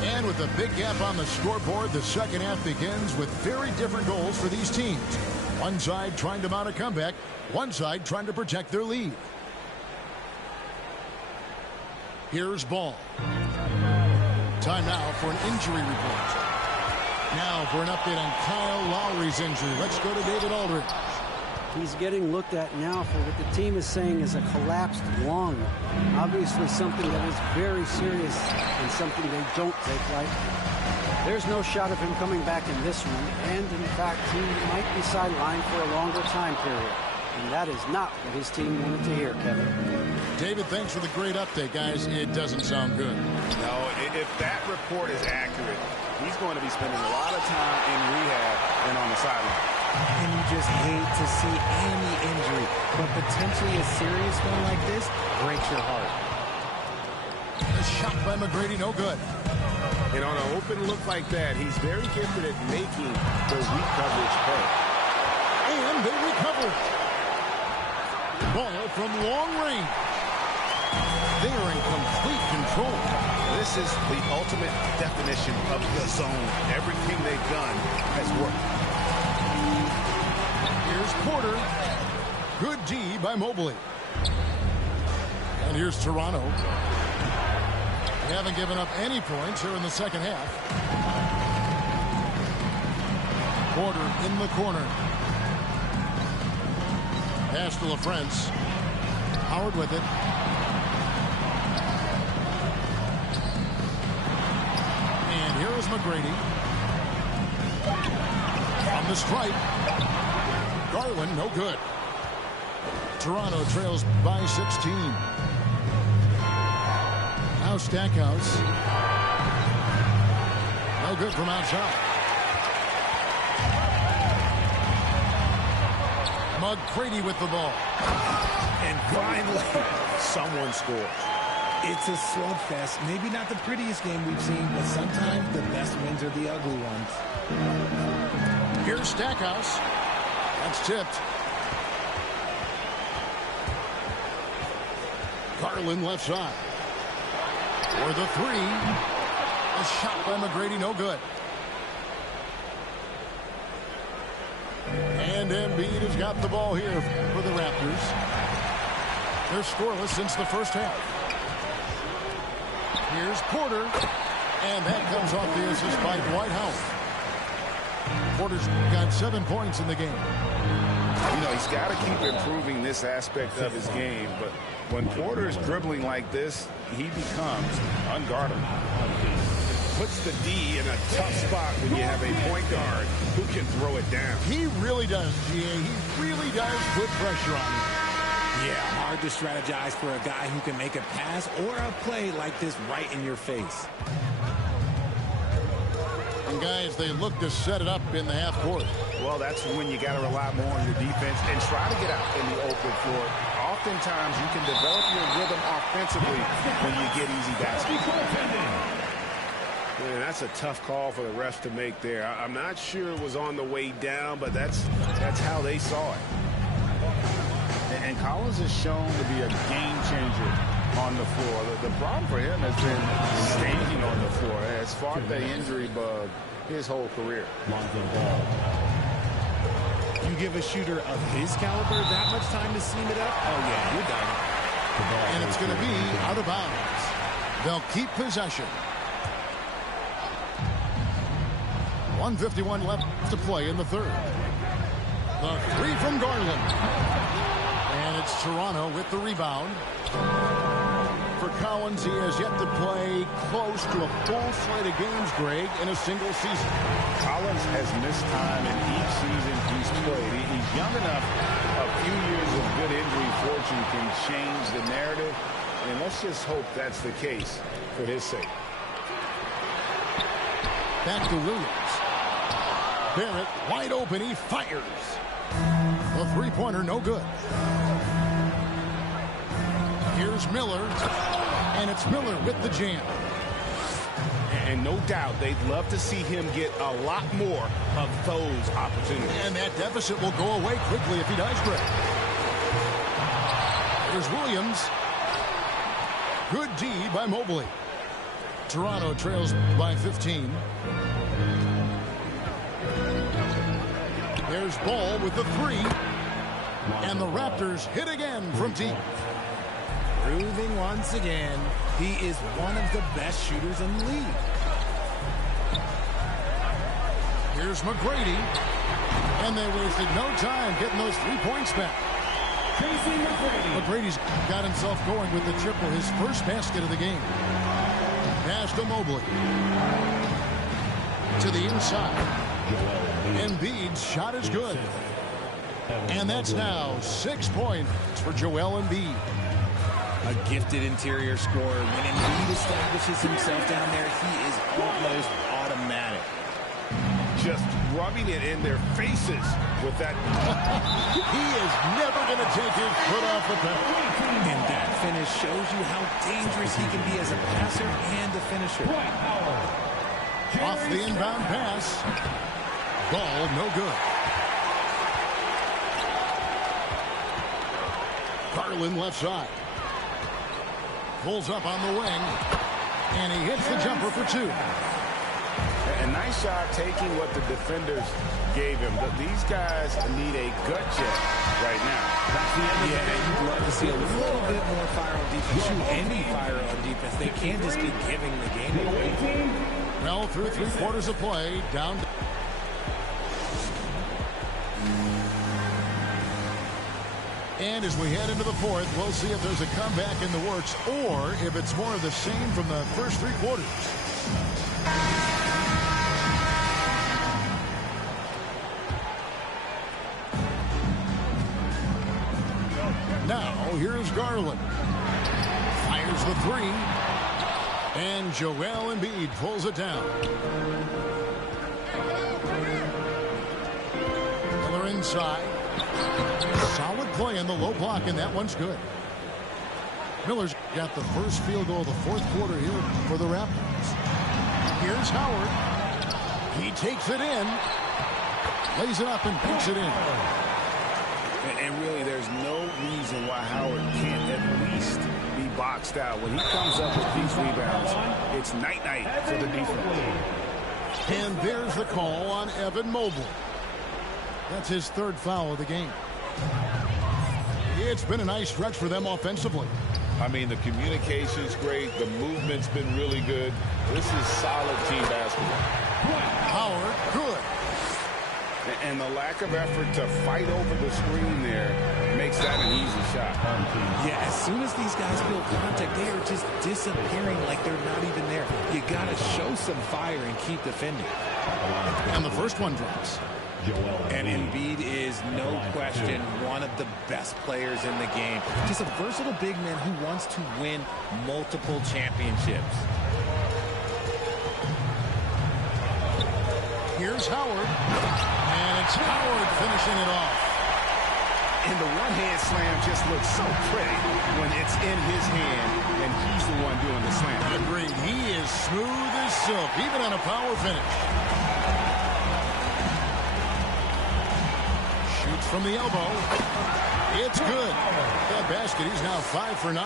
And with a big gap on the scoreboard, the second half begins with very different goals for these teams. One side trying to mount a comeback, one side trying to protect their lead. Here's Ball. Time now for an injury report. Now for an update on Kyle Lowry's injury. Let's go to David Aldridge. He's getting looked at now for what the team is saying is a collapsed lung. Obviously something that is very serious and something they don't take lightly. There's no shot of him coming back in this one, and in fact he might be sidelined for a longer time period. And that is not what his team wanted to hear, Kevin. David, thanks for the great update, guys. It doesn't sound good. No, if that report is accurate, he's going to be spending a lot of time in rehab and on the sideline. And you just hate to see any injury, but potentially a serious one like this breaks your heart. A shot by McGrady, no good. And on an open look like that, he's very gifted at making the weak coverage play. And they recover. Ball from long range. They are in complete control. This is the ultimate definition of the zone. Everything they've done has worked. Here's Porter. Good D by Mobley. And here's Toronto. They haven't given up any points here in the second half. Porter in the corner. Pass to LaFrance. Howard with it. And here is McGrady. From the stripe. Garland, no good. Toronto trails by 16. Now Stackhouse. No good from outside. McGrady with the ball. And finally, someone scores. It's a slugfest. Maybe not the prettiest game we've seen, but sometimes the best wins are the ugly ones. Here's Stackhouse. That's tipped. Garland left side. For the three. A shot by McGrady, no good. And Embiid has got the ball here for the Raptors. They're scoreless since the first half. Here's Porter. And that comes off the assist by Dwight Howard. Porter's got 7 points in the game. You know, he's got to keep improving this aspect of his game, but when Porter's dribbling like this, he becomes unguardable. Puts the D in a tough spot when you have a point guard who can throw it down. He really does, GA. He really does put pressure on him. Yeah, hard to strategize for a guy who can make a pass or a play like this right in your face. And guys, they look to set it up in the half court. Well, that's when you got to rely more on your defense and try to get out in the open floor. Oftentimes, you can develop your rhythm offensively when you get easy baskets. Man, that's a tough call for the refs to make there. I'm not sure it was on the way down, but that's how they saw it. And Collins is shown to be a game changer on the floor. The problem for him has been staying on the floor. Has fought the injury bug his whole career. You give a shooter of his caliber that much time to seam it up, oh yeah, you're done. And it's going to be out of bounds. They'll keep possession. 1:51 left to play in the third. The three from Garland. And it's Toronto with the rebound. For Collins, he has yet to play close to a full slate of games, Greg, in a single season. Collins has missed time in each season he's played. He's young enough. A few years of good injury fortune can change the narrative. And let's just hope that's the case for his sake. Back to Williams. Barrett wide open. He fires. The three-pointer, no good. Here's Miller. And it's Miller with the jam. And no doubt they'd love to see him get a lot more of those opportunities. And that deficit will go away quickly if he does, Greg. There's Williams. Good D by Mobley. Toronto trails by 15. There's Ball with the 3. And the Raptors hit again from deep. Proving once again, he is one of the best shooters in the league. Here's McGrady. And they wasted no time getting those 3 points back. McGrady's got himself going with the triple, his first basket of the game. Pass to Mobley. To the inside. Embiid's shot is good. And that's now 6 points for Joel Embiid. A gifted interior scorer. When Embiid establishes himself down there, he is almost automatic. Just rubbing it in their faces with that. He is never going to take his foot off the pedal. And that finish shows you how dangerous he can be as a passer and a finisher. Off the inbound pass. Ball no good. Garland left side. Pulls up on the wing. And he hits the jumper for 2. A nice shot taking what the defenders gave him. But these guys need a gut check right now. Yeah, you'd love to see a little bit more fire on defense. Shoot any fire on defense. They can't just be giving the game away. Well, through 3 quarters of play, down. And as we head into the 4th, we'll see if there's a comeback in the works or if it's more of the same from the first 3 quarters. Now, here's Garland. Fires the 3. And Joel Embiid pulls it down. Miller inside. Solid play in the low block, and that one's good. Miller's got the first field goal of the 4th quarter here for the Raptors. Here's Howard. He takes it in. Lays it up and puts it in. And really, there's no reason why Howard can't at least be boxed out. When he comes up with these rebounds, it's night-night for the defense. And there's the call on Evan Mobley. That's his 3rd foul of the game. It's been a nice stretch for them offensively. I mean, the communication's great. The movement's been really good. This is solid team basketball. Howard, good. And the lack of effort to fight over the screen there makes that an easy shot. Yeah, as soon as these guys build contact, they are just disappearing like they're not even there. You got to show some fire and keep defending. And the first one drops. And Embiid is, no question, one of the best players in the game. Just a versatile big man who wants to win multiple championships. Here's Howard. And it's Howard finishing it off. And the one-hand slam just looks so pretty when it's in his hand and he's the one doing the slam. Agreed. He is smooth as silk, even on a power finish. Shoots from the elbow. It's good. That basket, he's now 5 for 9.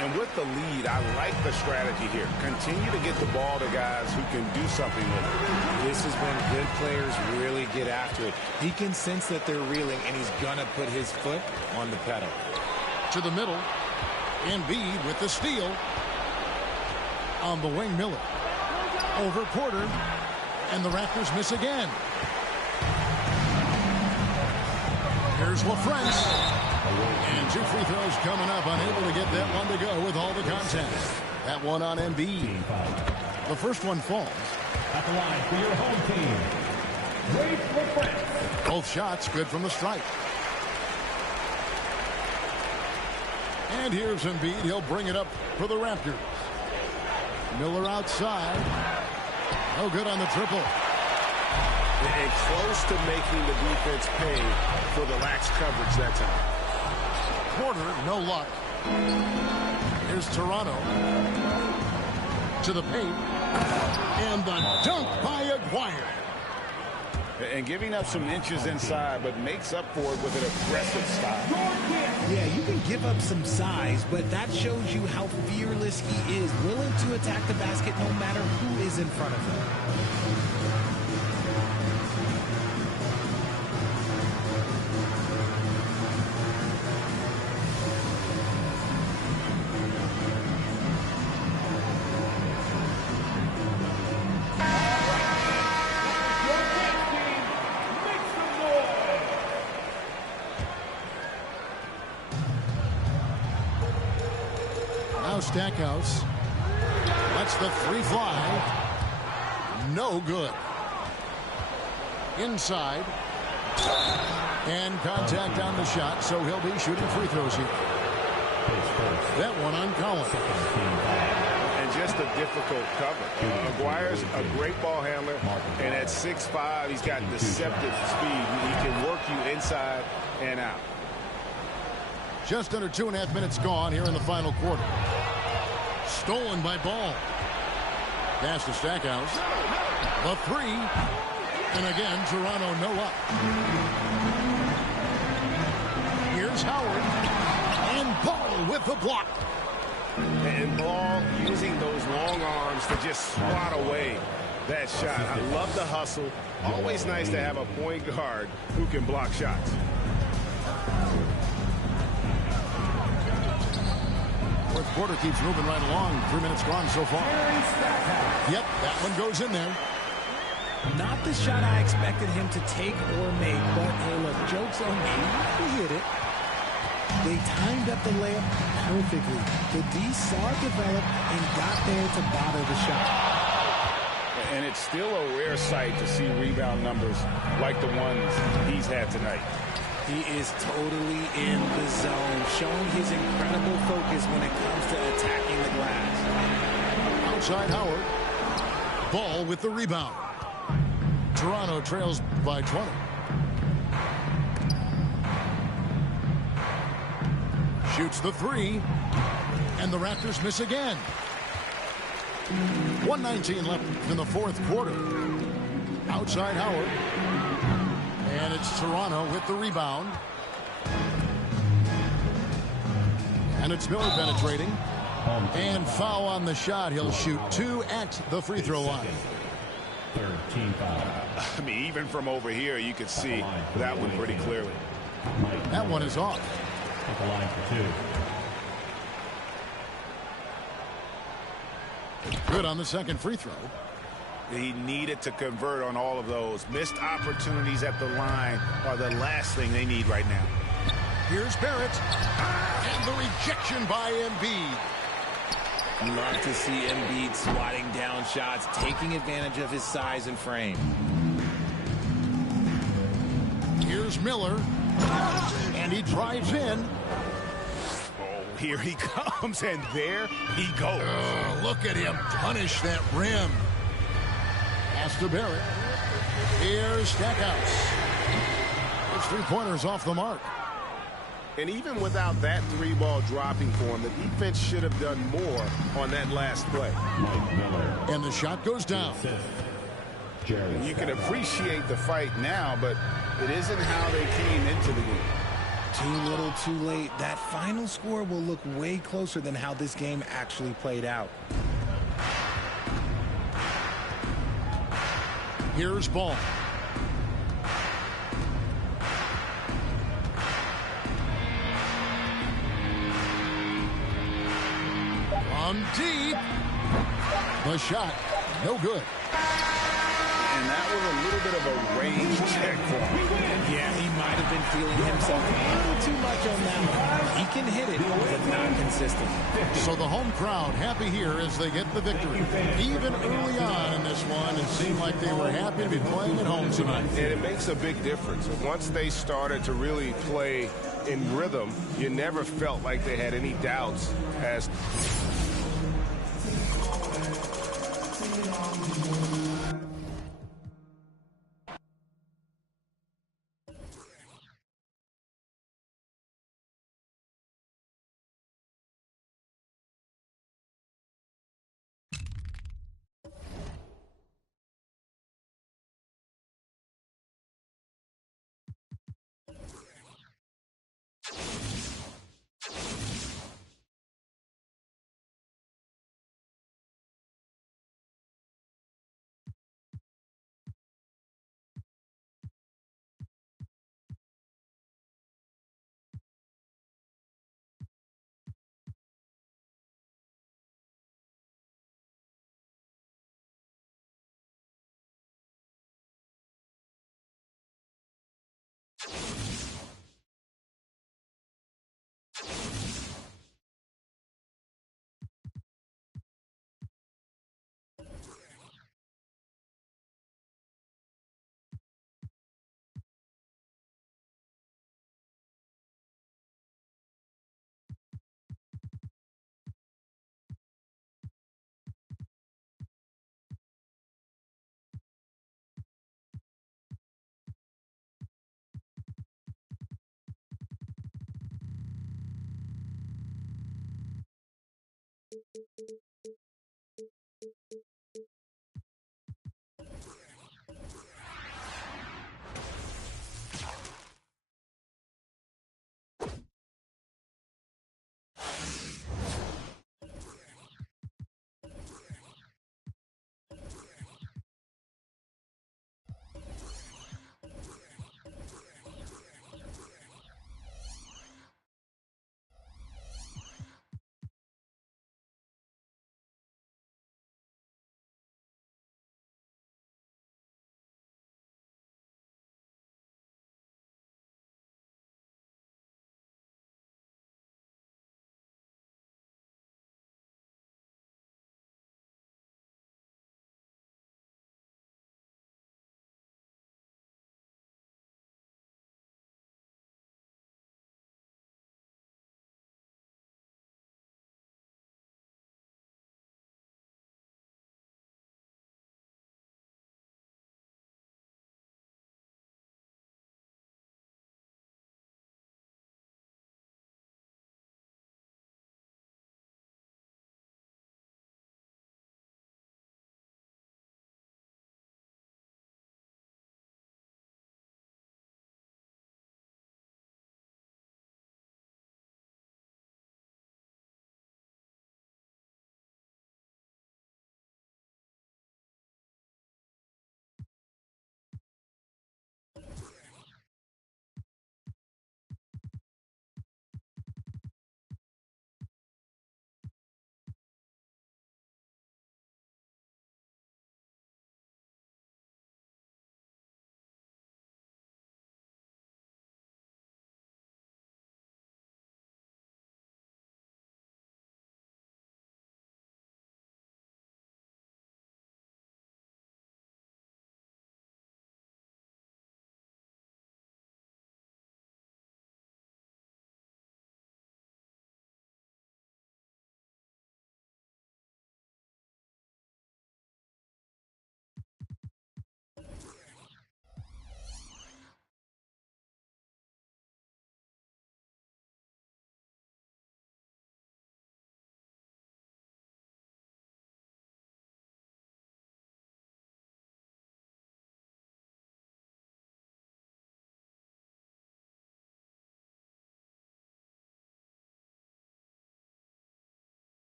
And with the lead, I like the strategy here. Continue to get the ball to guys who can do something with it. This is when good players really get after it. He can sense that they're reeling, and he's going to put his foot on the pedal. To the middle. Embiid with the steal. On the wing, Miller. Over Porter. And the Raptors miss again. Here's LaFrance. And 2 free throws coming up. Unable to get that one to go with all the contact. That one on Embiid. The first one falls. At the line for your home team, Rafe LaFrance. Both shots good from the stripe. And here's Embiid. He'll bring it up for the Raptors. Miller outside. No good on the triple. And close to making the defense pay for the lax coverage that time. Porter, no luck. Here's Toronto. To the paint. And the dunk by Aguirre. And giving up some inches inside, but makes up for it with an aggressive style. Yeah, you can give up some size, but that shows you how fearless he is, willing to attack the basket no matter who is in front of him. Stackhouse lets the three fly. No good. Inside. And contact on the shot, so he'll be shooting free throws here. That one on Collins. And just a difficult cover. Aguirre's a great ball handler, and at 6'5", he's got deceptive speed. He can work you inside and out. Just under 2.5 minutes gone here in the final quarter. Stolen by Ball. Pass to Stackhouse. The three. And again, Toronto no up. Here's Howard. And Ball with the block. And Ball using those long arms to just swat away that shot. I love the hustle. Always nice to have a point guard who can block shots. Fourth quarter keeps moving right along. 3 minutes gone so far. Yep, that one goes in there. Not the shot I expected him to take or make, but hey, look, joke's on me. He hit it. They timed up the layup perfectly. The D saw it develop and got there to bother the shot. And it's still a rare sight to see rebound numbers like the ones he's had tonight. He is totally in the zone, showing his incredible focus when it comes to attacking the glass. Outside Howard. Ball with the rebound. Toronto trails by 20. Shoots the three. And the Raptors miss again. 1:19 left in the fourth quarter. Outside Howard. And it's Toronto with the rebound. And it's Miller penetrating. And foul on the shot. He'll shoot 2 at the free throw line. 13 foul. I mean, even from over here, you could see that one pretty clearly. That one is off. At the line for 2. Good on the second free throw. He needed to convert on all of those. Missed opportunities at the line are the last thing they need right now. Here's Barrett. And the rejection by Embiid. Love to see Embiid swatting down shots, taking advantage of his size and frame. Here's Miller. And he drives in. Oh, here he comes, and there he goes. Look at him punish that rim. Pass to Barrett. Here's Stackhouse. His three-pointers off the mark. And even without that three ball dropping for him, the defense should have done more on that last play. And the shot goes down. You can appreciate the fight now, but it isn't how they came into the game. Too little, too late. That final score will look way closer than how this game actually played out. Here's Ball. From deep. The shot, no good. And that was a little bit of a range check for him. Yeah, he might have been feeling himself a little too much on that one. He can hit it, but not consistent. So the home crowd happy here as they get the victory. Even early on in this one, it seemed like they were happy to be playing at home tonight. And it makes a big difference. Once they started to really play in rhythm, you never felt like they had any doubts as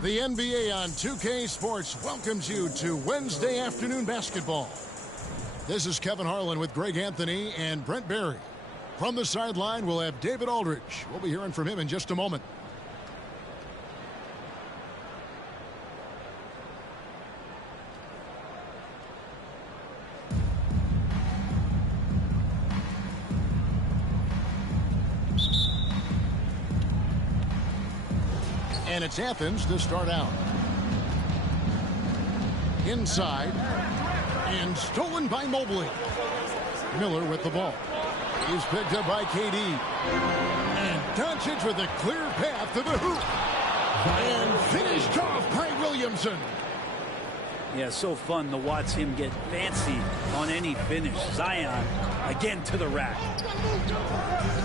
The NBA on 2K Sports welcomes you to Wednesday afternoon basketball. This is Kevin Harlan with Greg Anthony and Brent Barry. From the sideline, we'll have David Aldridge. We'll be hearing from him in just a moment. And it's Athens to start out. Inside. And stolen by Mobley. Miller with the ball. He's picked up by KD. And Doncic with a clear path to the hoop. And finished off by Williamson. Yeah, so fun to watch him get fancy on any finish. Zion, again to the rack.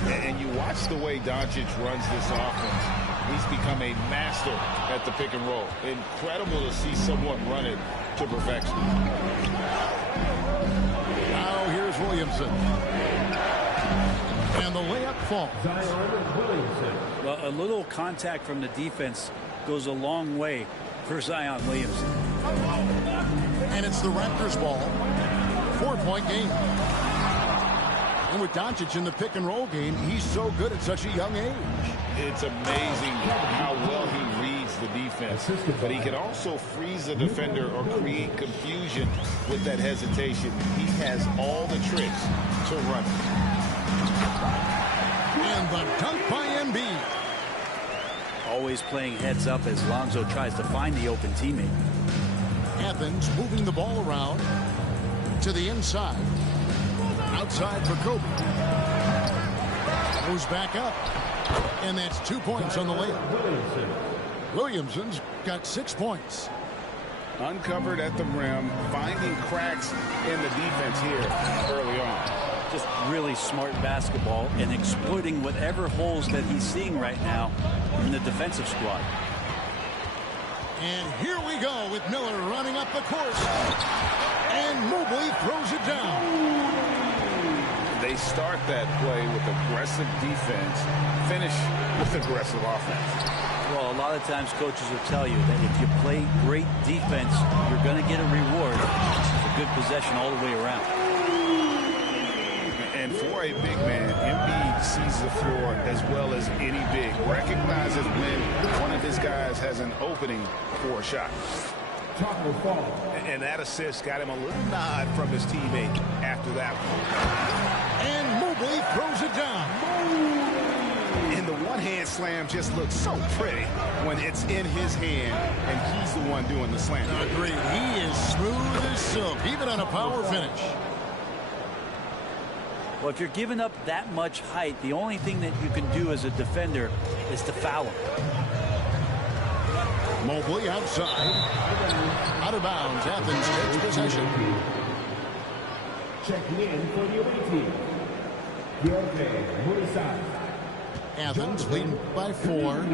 And you watch the way Doncic runs this offense. He's become a master at the pick and roll. Incredible to see someone run it to perfection. Now here's Williamson. And the layup falls. Well, a little contact from the defense goes a long way for Zion Williamson. And it's the Raptors ball. 4-point game. And with Doncic in the pick and roll game, he's so good at such a young age. It's amazing how well he reads the defense. But he can also freeze the defender or create confusion with that hesitation. He has all the tricks to run. And the dunk by Embiid. Always playing heads up as Lonzo tries to find the open teammate. Athens moving the ball around to the inside. Outside for Kobe. Goes back up. And that's 2 points on the layup. Williamson's got 6 points. Uncovered at the rim, finding cracks in the defense here early on. Just really smart basketball and exploiting whatever holes that he's seeing right now in the defensive squad. And here we go with Miller running up the court. And Mobley throws it down. They start that play with aggressive defense, finish with aggressive offense. Well, a lot of times coaches will tell you that if you play great defense, you're going to get a reward. It's a good possession all the way around. And for a big man, Embiid sees the floor as well as any big. Recognizes when one of his guys has an opening for a shot. And that assist got him a little nod from his teammate after that one. And Mobley throws it down. And the one-hand slam just looks so pretty when it's in his hand and he's the one doing the slam. Agreed. He is smooth as silk, even on a power finish. Well, if you're giving up that much height, the only thing that you can do as a defender is to foul him. Mobley outside. Out of bounds. Athens takes possession. Checking in for the away team. Athens leading by 4.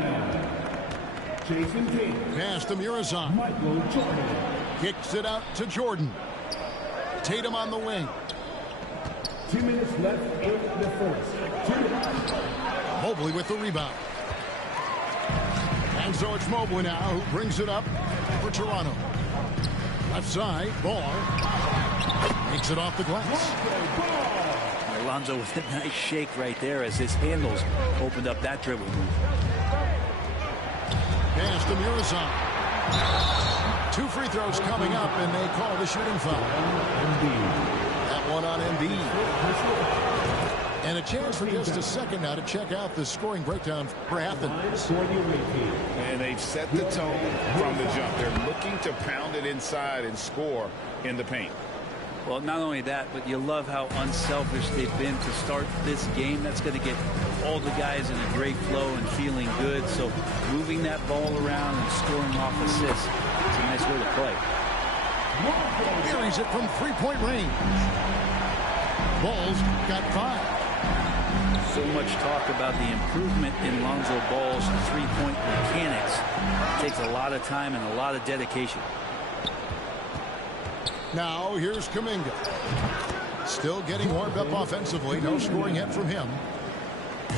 Jason King. Pass to Murazan. Michael Jordan. Kicks it out to Jordan. Tatum on the wing. 2 minutes left in the first. Mobley with the rebound. And so it's Mobley now who brings it up for Toronto. Left side, ball. Makes it off the glass. Alonzo with a nice shake right there as his handles opened up that dribble move. Pass to Murazan. 2 free throws coming up, and they call the shooting foul. That one on Embiid. And a chance for just a second now to check out the scoring breakdown for Athens. And they've set the tone from the jump. They're looking to pound it inside and score in the paint. Well, not only that, but you love how unselfish they've been to start this game. That's going to get all the guys in a great flow and feeling good. So moving that ball around and scoring off assists, it's a nice way to play. Buries it from 3-point range. Ball's got 5. So much talk about the improvement in Lonzo Ball's three-point mechanics. It takes a lot of time and a lot of dedication. Now here's Kuminga. Still getting warmed up offensively. No scoring yet from him.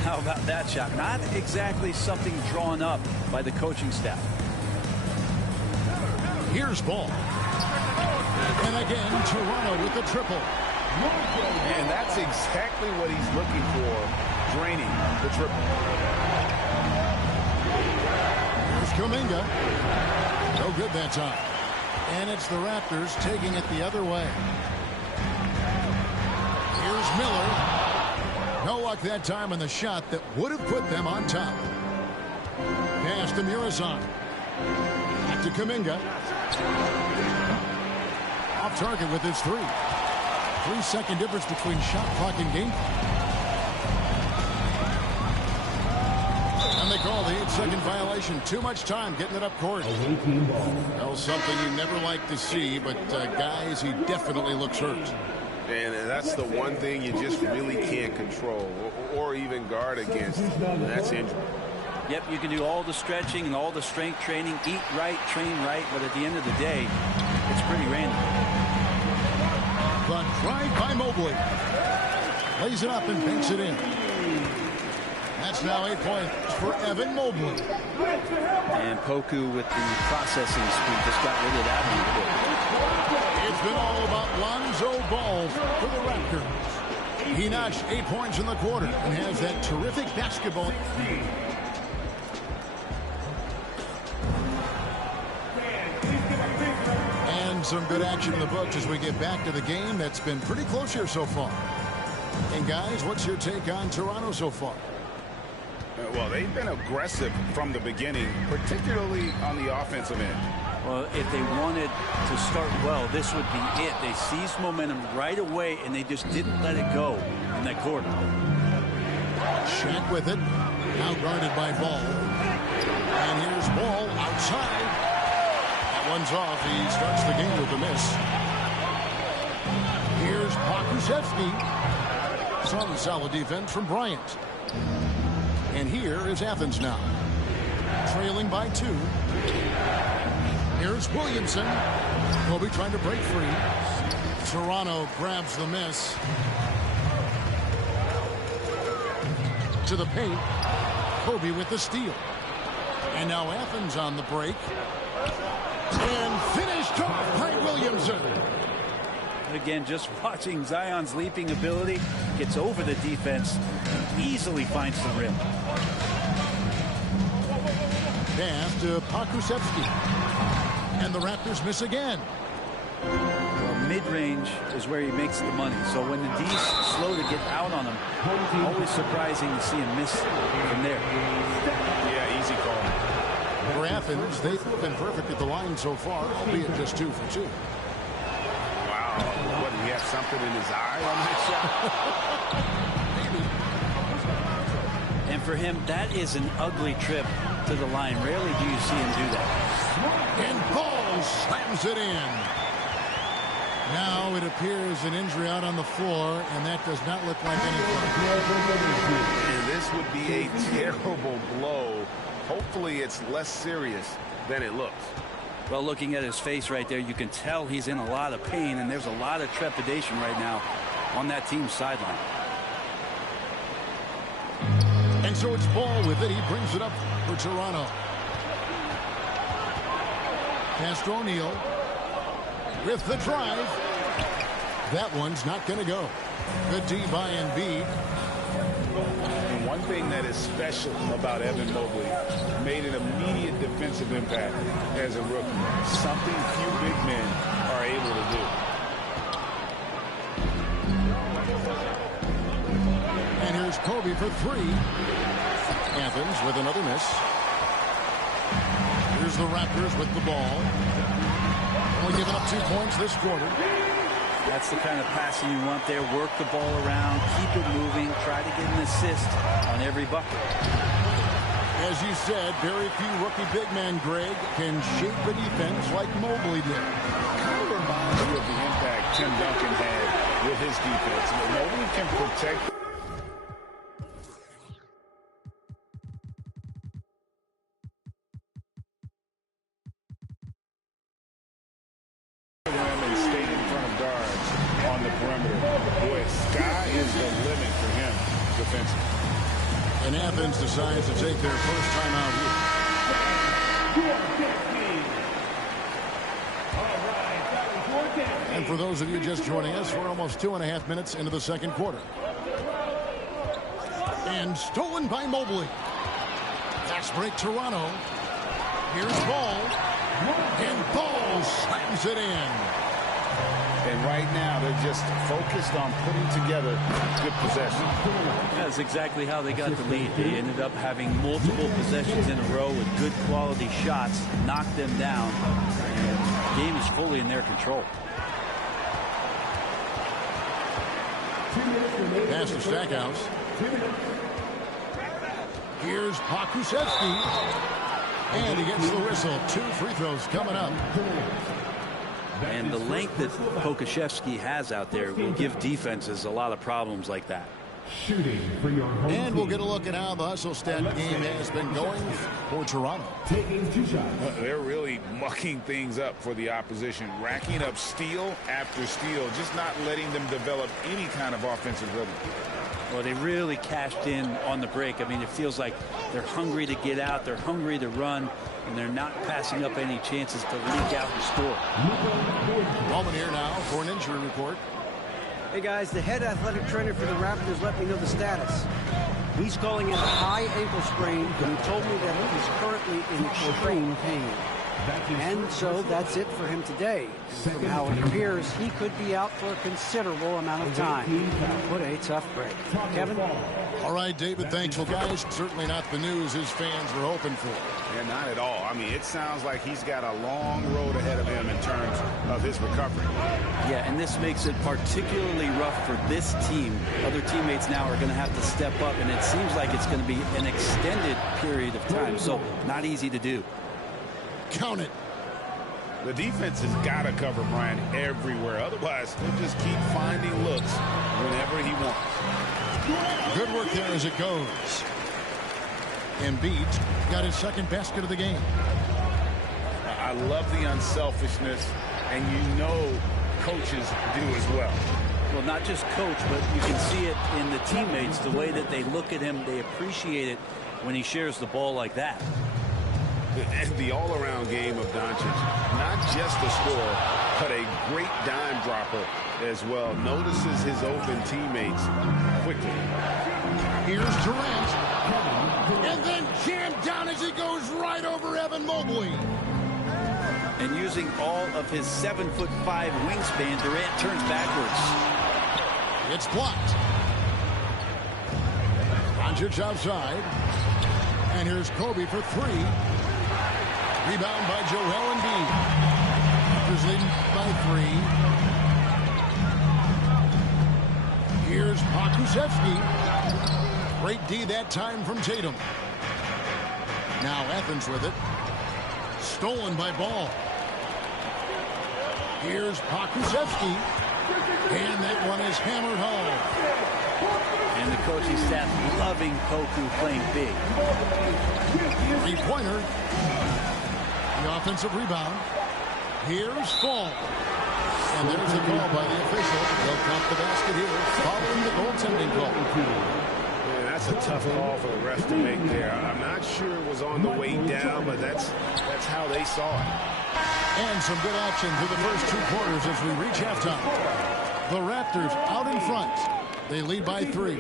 How about that shot? Not exactly something drawn up by the coaching staff. Here's Ball. And again, Toronto with the triple. And that's exactly what he's looking for, draining the triple. Here's Kuminga. No good that time. And it's the Raptors taking it the other way. Here's Miller. No luck that time on the shot that would have put them on top. Pass to Murazan. Back to Kuminga. Off target with his three. 3-second difference between shot clock and game clock. And they call the 8-second violation. Too much time getting it up court. Well, something you never like to see, but guys, he definitely looks hurt. And that's the one thing you just really can't control or even guard against, and that's injury. Yep, you can do all the stretching and all the strength training, eat right, train right, but at the end of the day, it's pretty random. The drive by Mobley. Lays it up and banks it in. That's now 8 points for Evan Mobley. And Poku with the processing speed just got rid of that one. It's been all about Lonzo Ball for the Raptors. He notched 8 points in the quarter and has that terrific basketball. And some good action in the books as we get back to the game that's been pretty close here so far. And guys, what's your take on Toronto so far? Well, they've been aggressive from the beginning, particularly on the offensive end. Well, if they wanted to start well, this would be it. They seized momentum right away, and they just didn't let it go in that quarter. Shaq with it. Now guarded by Ball. And here's Ball outside. That one's off. He starts the game with a miss. Here's Pokusevski. Some solid defense from Bryant. And here is Athens now. Trailing by 2. Here's Williamson. Kobe trying to break free. Toronto grabs the miss. To the paint. Kobe with the steal. And now Athens on the break. And finished off by Williamson. Again, just watching Zion's leaping ability, gets over the defense, and easily finds the rim. Pass to Pokusevski. And the Raptors miss again. Well, mid-range is where he makes the money. So when the D's slow to get out on him, always surprising to see him miss from there. Yeah, easy call. For Athens, they've been perfect at the line so far, albeit just 2 for 2. Wow. What, he have something in his eye on that shot? And for him, that is an ugly trip to the line. Rarely do you see him do that. And Ball slams it in. Now it appears an injury out on the floor, and that does not look like anything. And this would be a terrible blow. Hopefully it's less serious than it looks. Well, looking at his face right there, you can tell he's in a lot of pain, and there's a lot of trepidation right now on that team's sideline. And so it's Ball with it. He brings it up for Toronto. Pass to O'Neal. With the drive. That one's not going to go. Good D by Embiid. And one thing that is special about Evan Mobley, made an immediate defensive impact as a rookie. Something few big men are able to do. And here's Kobe for 3. Athens with another miss. Here's the Raptors with the ball. Only giving up 2 points this quarter. That's the kind of passing you want there. Work the ball around, keep it moving, try to get an assist on every bucket. As you said, very few rookie big men, Greg, can shape a defense like Mobley did. Kind of reminds you of the impact Tim Duncan had with his defense. Mobley can protect and stay in front of guards on the perimeter. Boy, sky is the limit for him defensively. And Athens decides to take their first time out here. And for those of you just joining us, we're almost 2.5 minutes into the second quarter. And stolen by Mobley. Fast break Toronto. Here's Ball. And Ball slams it in. And right now, they're just focused on putting together good possession. That's exactly how they got the lead. They ended up having multiple possessions in a row with good quality shots, knocked them down, and the game is fully in their control. Pass to Stackhouse. Here's Pokusevski. And he gets the whistle. 2 free throws coming up. And the length that Pokusevski has out there will give defenses a lot of problems like that. Shooting for your home And we'll team. get a look at how the hustle stat game has been going for Toronto. Taking 2 shots. They're really mucking things up for the opposition, racking up steal after steal, just not letting them develop any kind of offensive rhythm. Well, they really cashed in on the break. I mean, it feels like they're hungry to get out, they're hungry to run, and they're not passing up any chances to leak out and score. Ballman here now for an injury report. Hey guys, the head athletic trainer for the Raptors let me know the status. He's calling it a high ankle sprain, and he told me that he's currently in extreme pain. And so that's it for him today. And from how it appears, he could be out for a considerable amount of time. What a tough break. Kevin? All right, David, thanks. Well, guys, certainly not the news his fans were hoping for. Yeah, not at all. I mean, it sounds like he's got a long road ahead of him in terms of his recovery. Yeah, and this makes it particularly rough for this team. Other teammates now are going to have to step up, and it seems like it's going to be an extended period of time, so not easy to do. Count it. The defense has got to cover Bryant everywhere. Otherwise, he'll just keep finding looks whenever he wants. Good work there as it goes. Embiid got his second basket of the game. I love the unselfishness, and you know coaches do as well. Well, not just coach, but you can see it in the teammates, the way that they look at him. They appreciate it when he shares the ball like that. And the all-around game of Doncic, not just a scorer, but a great dime dropper as well. Notices his open teammates quickly. Here's Durant. And then jammed down as he goes right over Evan Mobley. And using all of his 7'5" wingspan, Durant turns backwards. It's blocked. Doncic outside. And here's Kobe for 3. Rebound by Joel Embiid. Raptors leading by 3. Here's Pokusevski. Great D that time from Tatum. Now Athens with it. Stolen by Ball. Here's Pokusevski. And that one is hammered home. And the coaching staff loving Poku playing big. 3-pointer. The offensive rebound. Here's Fall. And there's a call by the official. They'll count the basket here following the goaltending call. Man, that's a tough call for the refs to make there. I'm not sure it was on the way down, but that's how they saw it. And some good action through the first 2 quarters as we reach halftime. The Raptors out in front. They lead by 3.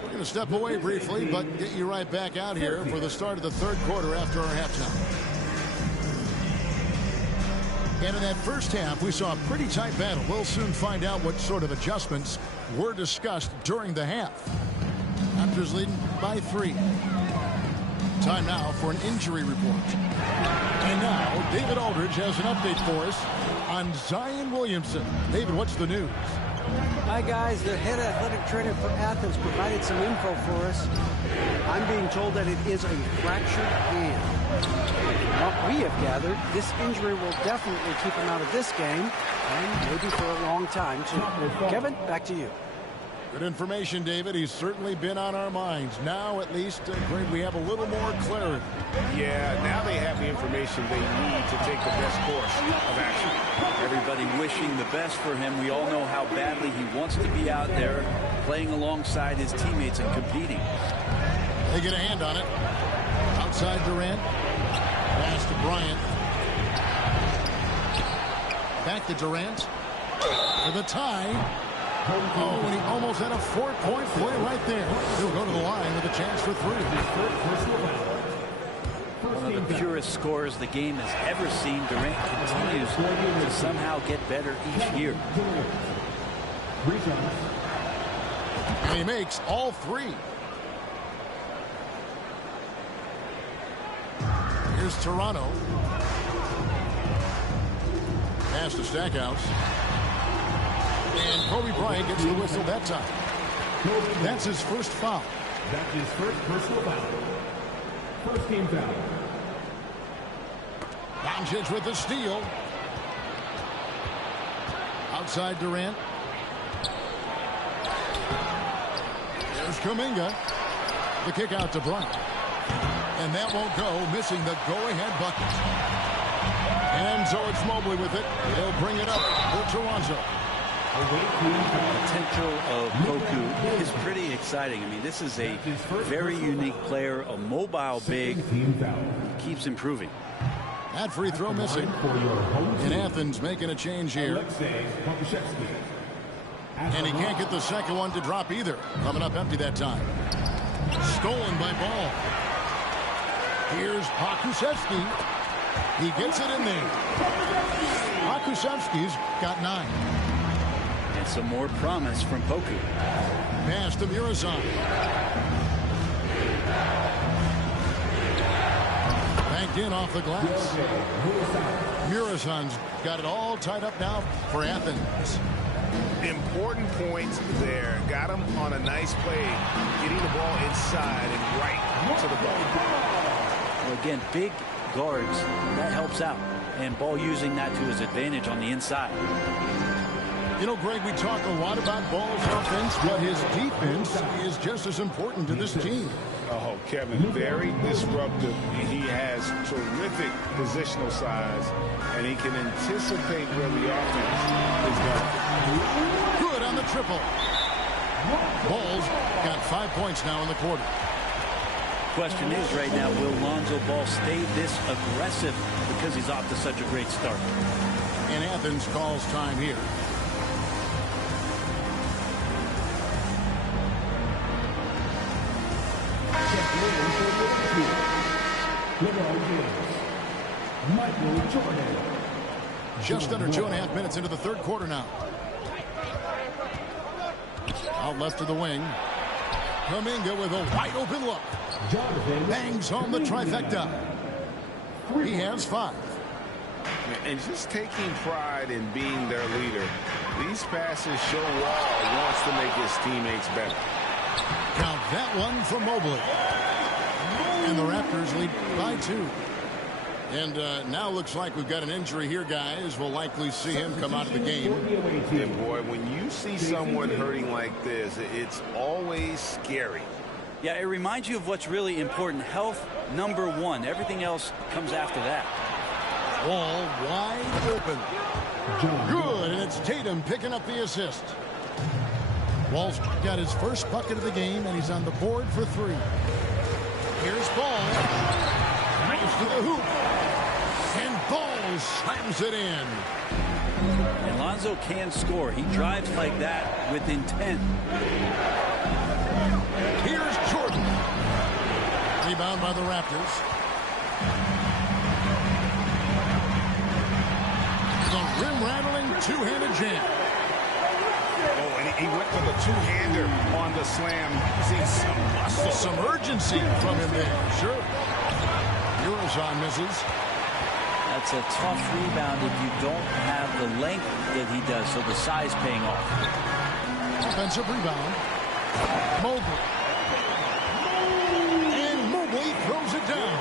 We're going to step away briefly, but get you right back out here for the start of the third quarter after our halftime. And in that first half, we saw a pretty tight battle. We'll soon find out what sort of adjustments were discussed during the half. Raptors leading by 3. Time now for an injury report. And now, David Aldridge has an update for us on Zion Williamson. David, what's the news? Hi, guys. The head athletic trainer for Athens provided some info for us. I'm being told that it is a fractured hand. What we have gathered, this injury will definitely keep him out of this game, and maybe for a long time, too. Kevin, back to you. Good information, David. He's certainly been on our minds. Now, at least, Greg, we have a little more clarity. Yeah, now they have the information they need to take the best course of action. Everybody wishing the best for him. We all know how badly he wants to be out there playing alongside his teammates and competing. They get a hand on it. Outside Durant. Pass to Bryant. Back to Durant. For the tie. Oh, and he almost had a 4-point play right there. He'll go to the line with a chance for 3. One of the purest scorers the game has ever seen. Durant continues to somehow get better each year. And he makes all 3. Here's Toronto. Pass to Stackhouse. And Kobe Bryant gets the whistle that time. That's his first foul. That's his first personal foul. First team foul. Doncic with the steal. Outside Durant. There's Kuminga. The kick out to Bryant. And that won't go, missing the go-ahead bucket. And so it's Mobley with it. He'll bring it up for Toronto. The potential of Poku is pretty exciting. I mean, this is a very unique player, a mobile big. He keeps improving. That free throw missing. In Athens making a change here. And he can't get the second one to drop either. Coming up empty that time. Stolen by Ball. Here's Pokusevski. He gets it in there. Pokusevski's got 9. And some more promise from Poku. Pass to Murazan. Banked in off the glass. Murazan's got it all tied up now for Athens. Important points there. Got him on a nice play, getting the ball inside and right to the ball. Well, again, big guards, that helps out. And Ball using that to his advantage on the inside. You know, Greg, we talk a lot about Ball's offense, but his defense is just as important to this team. Oh, Kevin, very disruptive. He has terrific positional size, and he can anticipate where the offense is going. Good on the triple. Ball's got 5 points now in the quarter. Question is right now, will Lonzo Ball stay this aggressive because he's off to such a great start? And Athens calls time here. Just under 2.5 minutes into the third quarter now. Out left to the wing. Kuminga with a wide open look. Bangs home the trifecta. He has 5. And just taking pride in being their leader. These passes show Wall wants to make his teammates better. Count that one for Mobley. And the Raptors lead by 2. And now looks like we've got an injury here, guys. We'll likely see him come out of the game. And boy, when you see someone hurting like this, it's always scary. Yeah, it reminds you of what's really important. Health, number 1. Everything else comes after that. Wall wide open. Good, and it's Tatum picking up the assist. Wall's got his first bucket of the game, and he's on the board for 3. Here's Ball. Drives to the hoop. And Ball slams it in. And Lonzo can score. He drives like that with intent. Here's Jordan. Rebound by the Raptors. The rim-rattling two-handed jam. Oh, and he went for the two-hander on the slam. See some muscle. Some urgency from him there. Sure. Murazan misses. That's a tough rebound if you don't have the length that he does, so the size paying off. Offensive rebound. Mobley. And Mobley throws it down.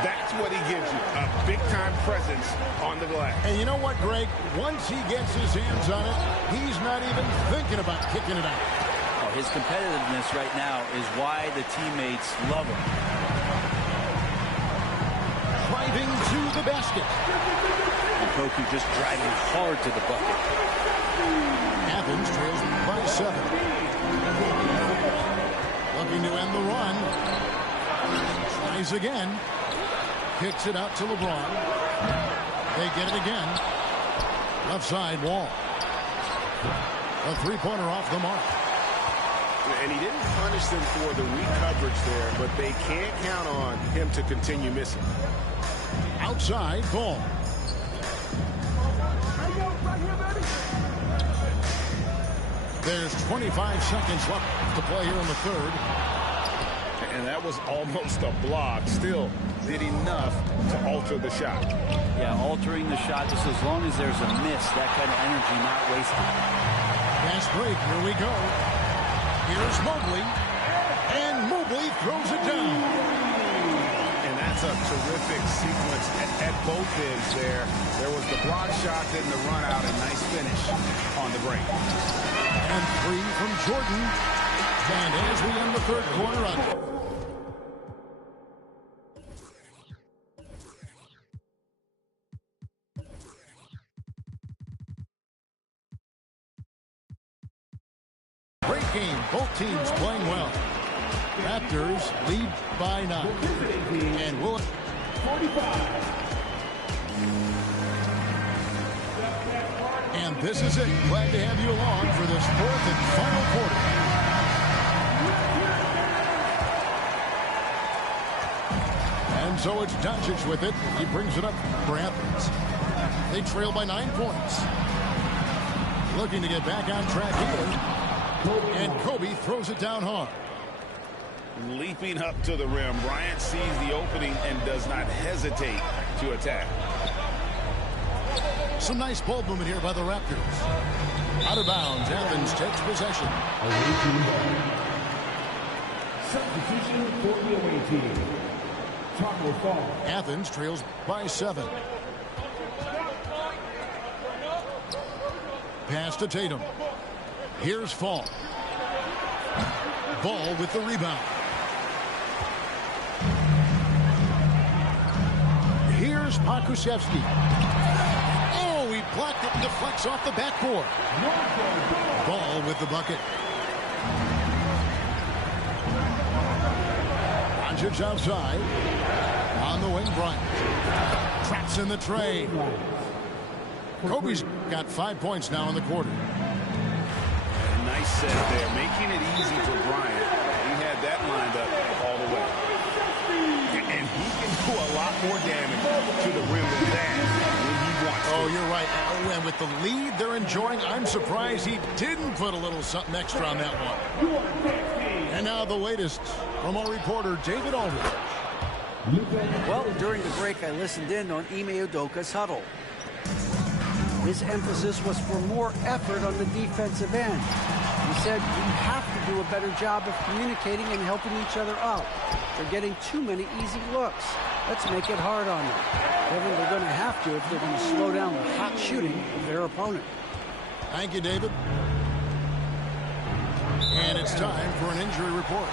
That's what he gives you, a big-time presence on the glass. And you know what, Greg? Once he gets his hands on it, he's not even thinking about kicking it out. Oh, his competitiveness right now is why the teammates love him. Driving to the basket. And Poku just driving hard to the bucket. Athens trails by 7. Looking to end the run. Tries again. Kicks it out to LeBron. They get it again. Left side wall. A three-pointer off the mark. And he didn't punish them for the weak coverage there, but they can't count on him to continue missing. Outside ball. There's 25 seconds left to play here in the third. And that was almost a block. Still did enough to alter the shot. Yeah, altering the shot just as long as there's a miss, that kind of energy not wasted. Fast break, here we go. Here's Mobley, and Mobley throws it down. And that's a terrific sequence at both ends there. There was the block shot, then the run out, and nice finish on the break. And three from Jordan. And as we end the third quarter, great game. Both teams playing well. Raptors lead by 9. And we'll... 45. And this is it. Glad to have you along for this fourth and final quarter. And so it's Doncic with it. He brings it up for Athens. They trail by 9 points. Looking to get back on track here. And Kobe throws it down hard. Leaping up to the rim, Bryant sees the opening and does not hesitate to attack. Some nice ball movement here by the Raptors. Out of bounds, Athens takes possession. Substitution for the away team. Taco Fall. Athens trails by 7. Pass to Tatum. Here's Fall. Ball with the rebound. Here's Pokusevski. Oh, he blocked it and deflects off the backboard. Ball with the bucket. Doncic outside. On the wing, Bryant. Traps in the trade. Kobe's got 5 points now in the quarter. Nice set there, making it easy for Bryant. He had that lined up all the way. And he can do a lot more damage to the rim than that when he wants to. Oh, you're right. Oh, and with the lead they're enjoying, I'm surprised he didn't put a little something extra on that one. And now the latest from our reporter, David Aldridge. Well, during the break, I listened in on Ime Udoka's huddle. His emphasis was for more effort on the defensive end. He said we have to do a better job of communicating and helping each other out. They're getting too many easy looks. Let's make it hard on them. Kevin, they're going to have to if they're going to slow down the hot shooting of their opponent. Thank you, David. And it's time for an injury report.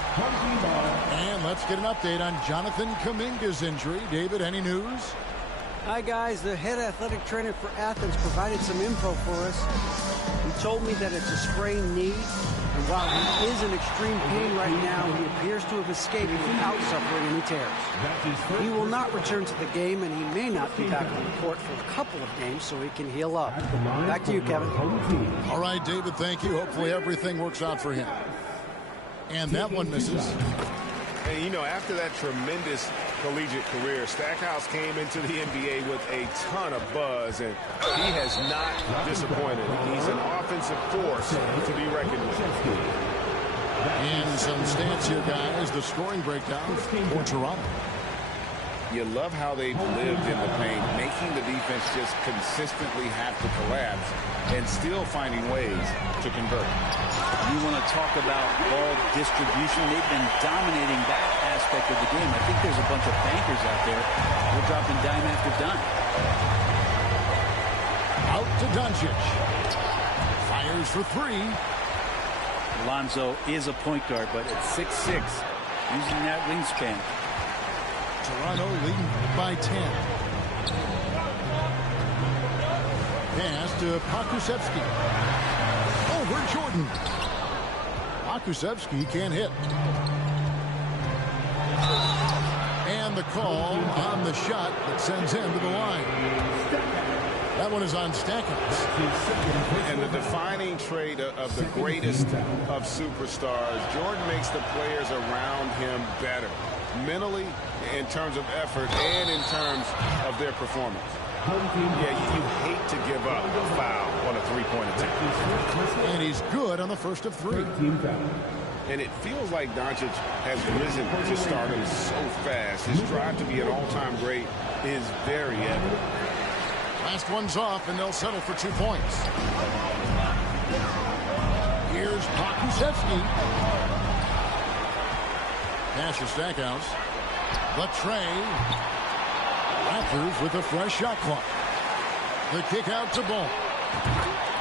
And let's get an update on Jonathan Kuminga's injury. David, any news? Hi, guys. The head athletic trainer for Athens provided some info for us. He told me that it's a sprained knee, and while he is in extreme pain right now, he appears to have escaped without suffering any tears. He will not return to the game, and he may not be back on the court for a couple of games so he can heal up. Back to you, Kevin. All right, David, thank you. Hopefully everything works out for him. And that one misses. And, you know, after that tremendous collegiate career, Stackhouse came into the NBA with a ton of buzz, and he has not disappointed. He's an offensive force to be reckoned with. And some stats here, guys. The scoring breakdown for Toronto. You love how they've lived in the paint, making the defense just consistently have to collapse and still finding ways to convert. You want to talk about ball distribution. They've been dominating that aspect of the game. I think there's a bunch of bankers out there. They're dropping dime after dime. Out to Doncic. Fires for 3. Alonzo is a point guard, but at 6'6", using that wingspan. Toronto leading by 10. Pass to Pokusevski. Over Jordan. Pokusevski can't hit. And the call on the shot that sends him to the line. That one is on Stackhouse. And the defining trait of the greatest of superstars, Jordan makes the players around him better, mentally, in terms of effort, and in terms of their performance. Yeah, you hate to give up a foul on a three-point attempt. And he's good on the first of three. And it feels like Doncic has risen to stardom so fast. His drive to be an all-time great is very evident. Last one's off, and they'll settle for 2 points. Here's Pokusevski. Pass to Stackhouse. The tray. Raptors with a fresh shot clock. The kick out to Ball.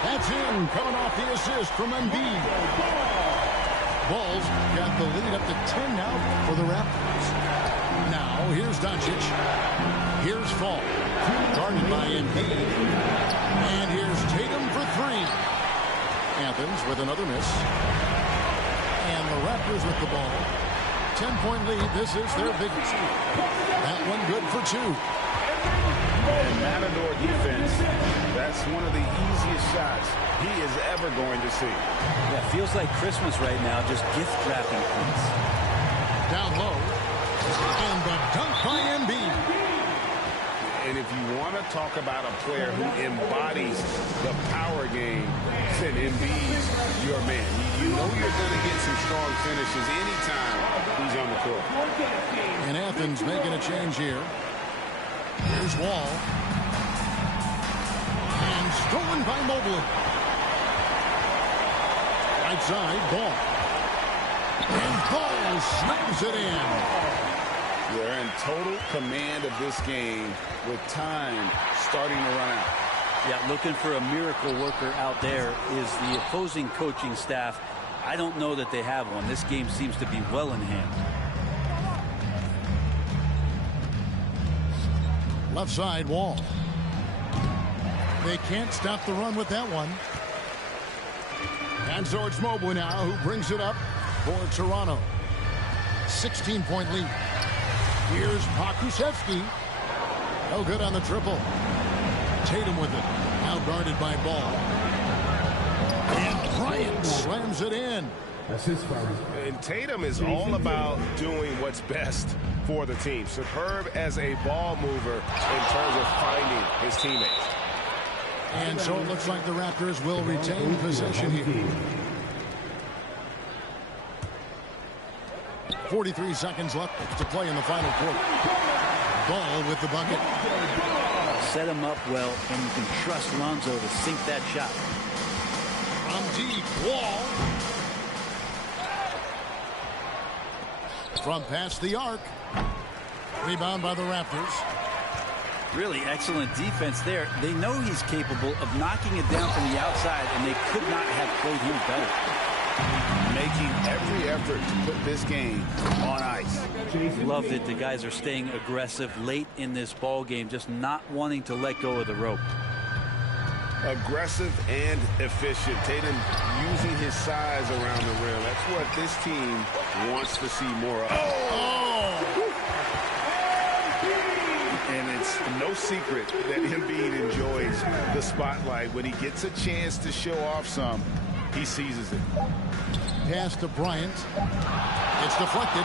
That's in, coming off the assist from Embiid. Ball's got the lead up to 10 now for the Raptors. Now, here's Doncic. Here's Fall. Guarded by Embiid. And here's Tatum for three. Athens with another miss. And the Raptors with the ball. 10-point lead. This is their biggest. That one good for two. And Matador defense, that's one of the easiest shots he is ever going to see. Yeah, feels like Christmas right now, just gift wrapping points. Down low. And the dunk by Embiid. And if you want to talk about a player who embodies the power game, then Embiid's your man. You know you're going to get some strong finishes anytime he's on the court. And Athens making a change here. Here's Wall. And stolen by Mobley. Right side, Ball. And Ball slams it in. They're in total command of this game with time starting to run out. Yeah, looking for a miracle worker out there is the opposing coaching staff. I don't know that they have one. This game seems to be well in hand. Left side, Wall. They can't stop the run with that one. And so it's Mobley now who brings it up for Toronto. 16-point lead. Here's Pokusevski. No good on the triple. Tatum with it. Now guarded by Ball. And Bryant slams it in. That's his foul. And Tatum is all about doing what's best for the team. Superb as a ball mover in terms of finding his teammates. And so it looks like the Raptors will retain possession here. 43 seconds left to play in the final quarter. Ball with the bucket. Set him up well, and you can trust Lonzo to sink that shot. From deep, Wall. From past the arc. Rebound by the Raptors. Really excellent defense there. They know he's capable of knocking it down from the outside, and they could not have played him better. Making every effort to put this game on ice. Love that the guys are staying aggressive late in this ball game, just not wanting to let go of the rope. Aggressive and efficient. Tatum using his size around the rim. That's what this team wants to see more of. And it's no secret that Embiid enjoys the spotlight. When he gets a chance to show off some, he seizes it. Pass to Bryant. It's deflected.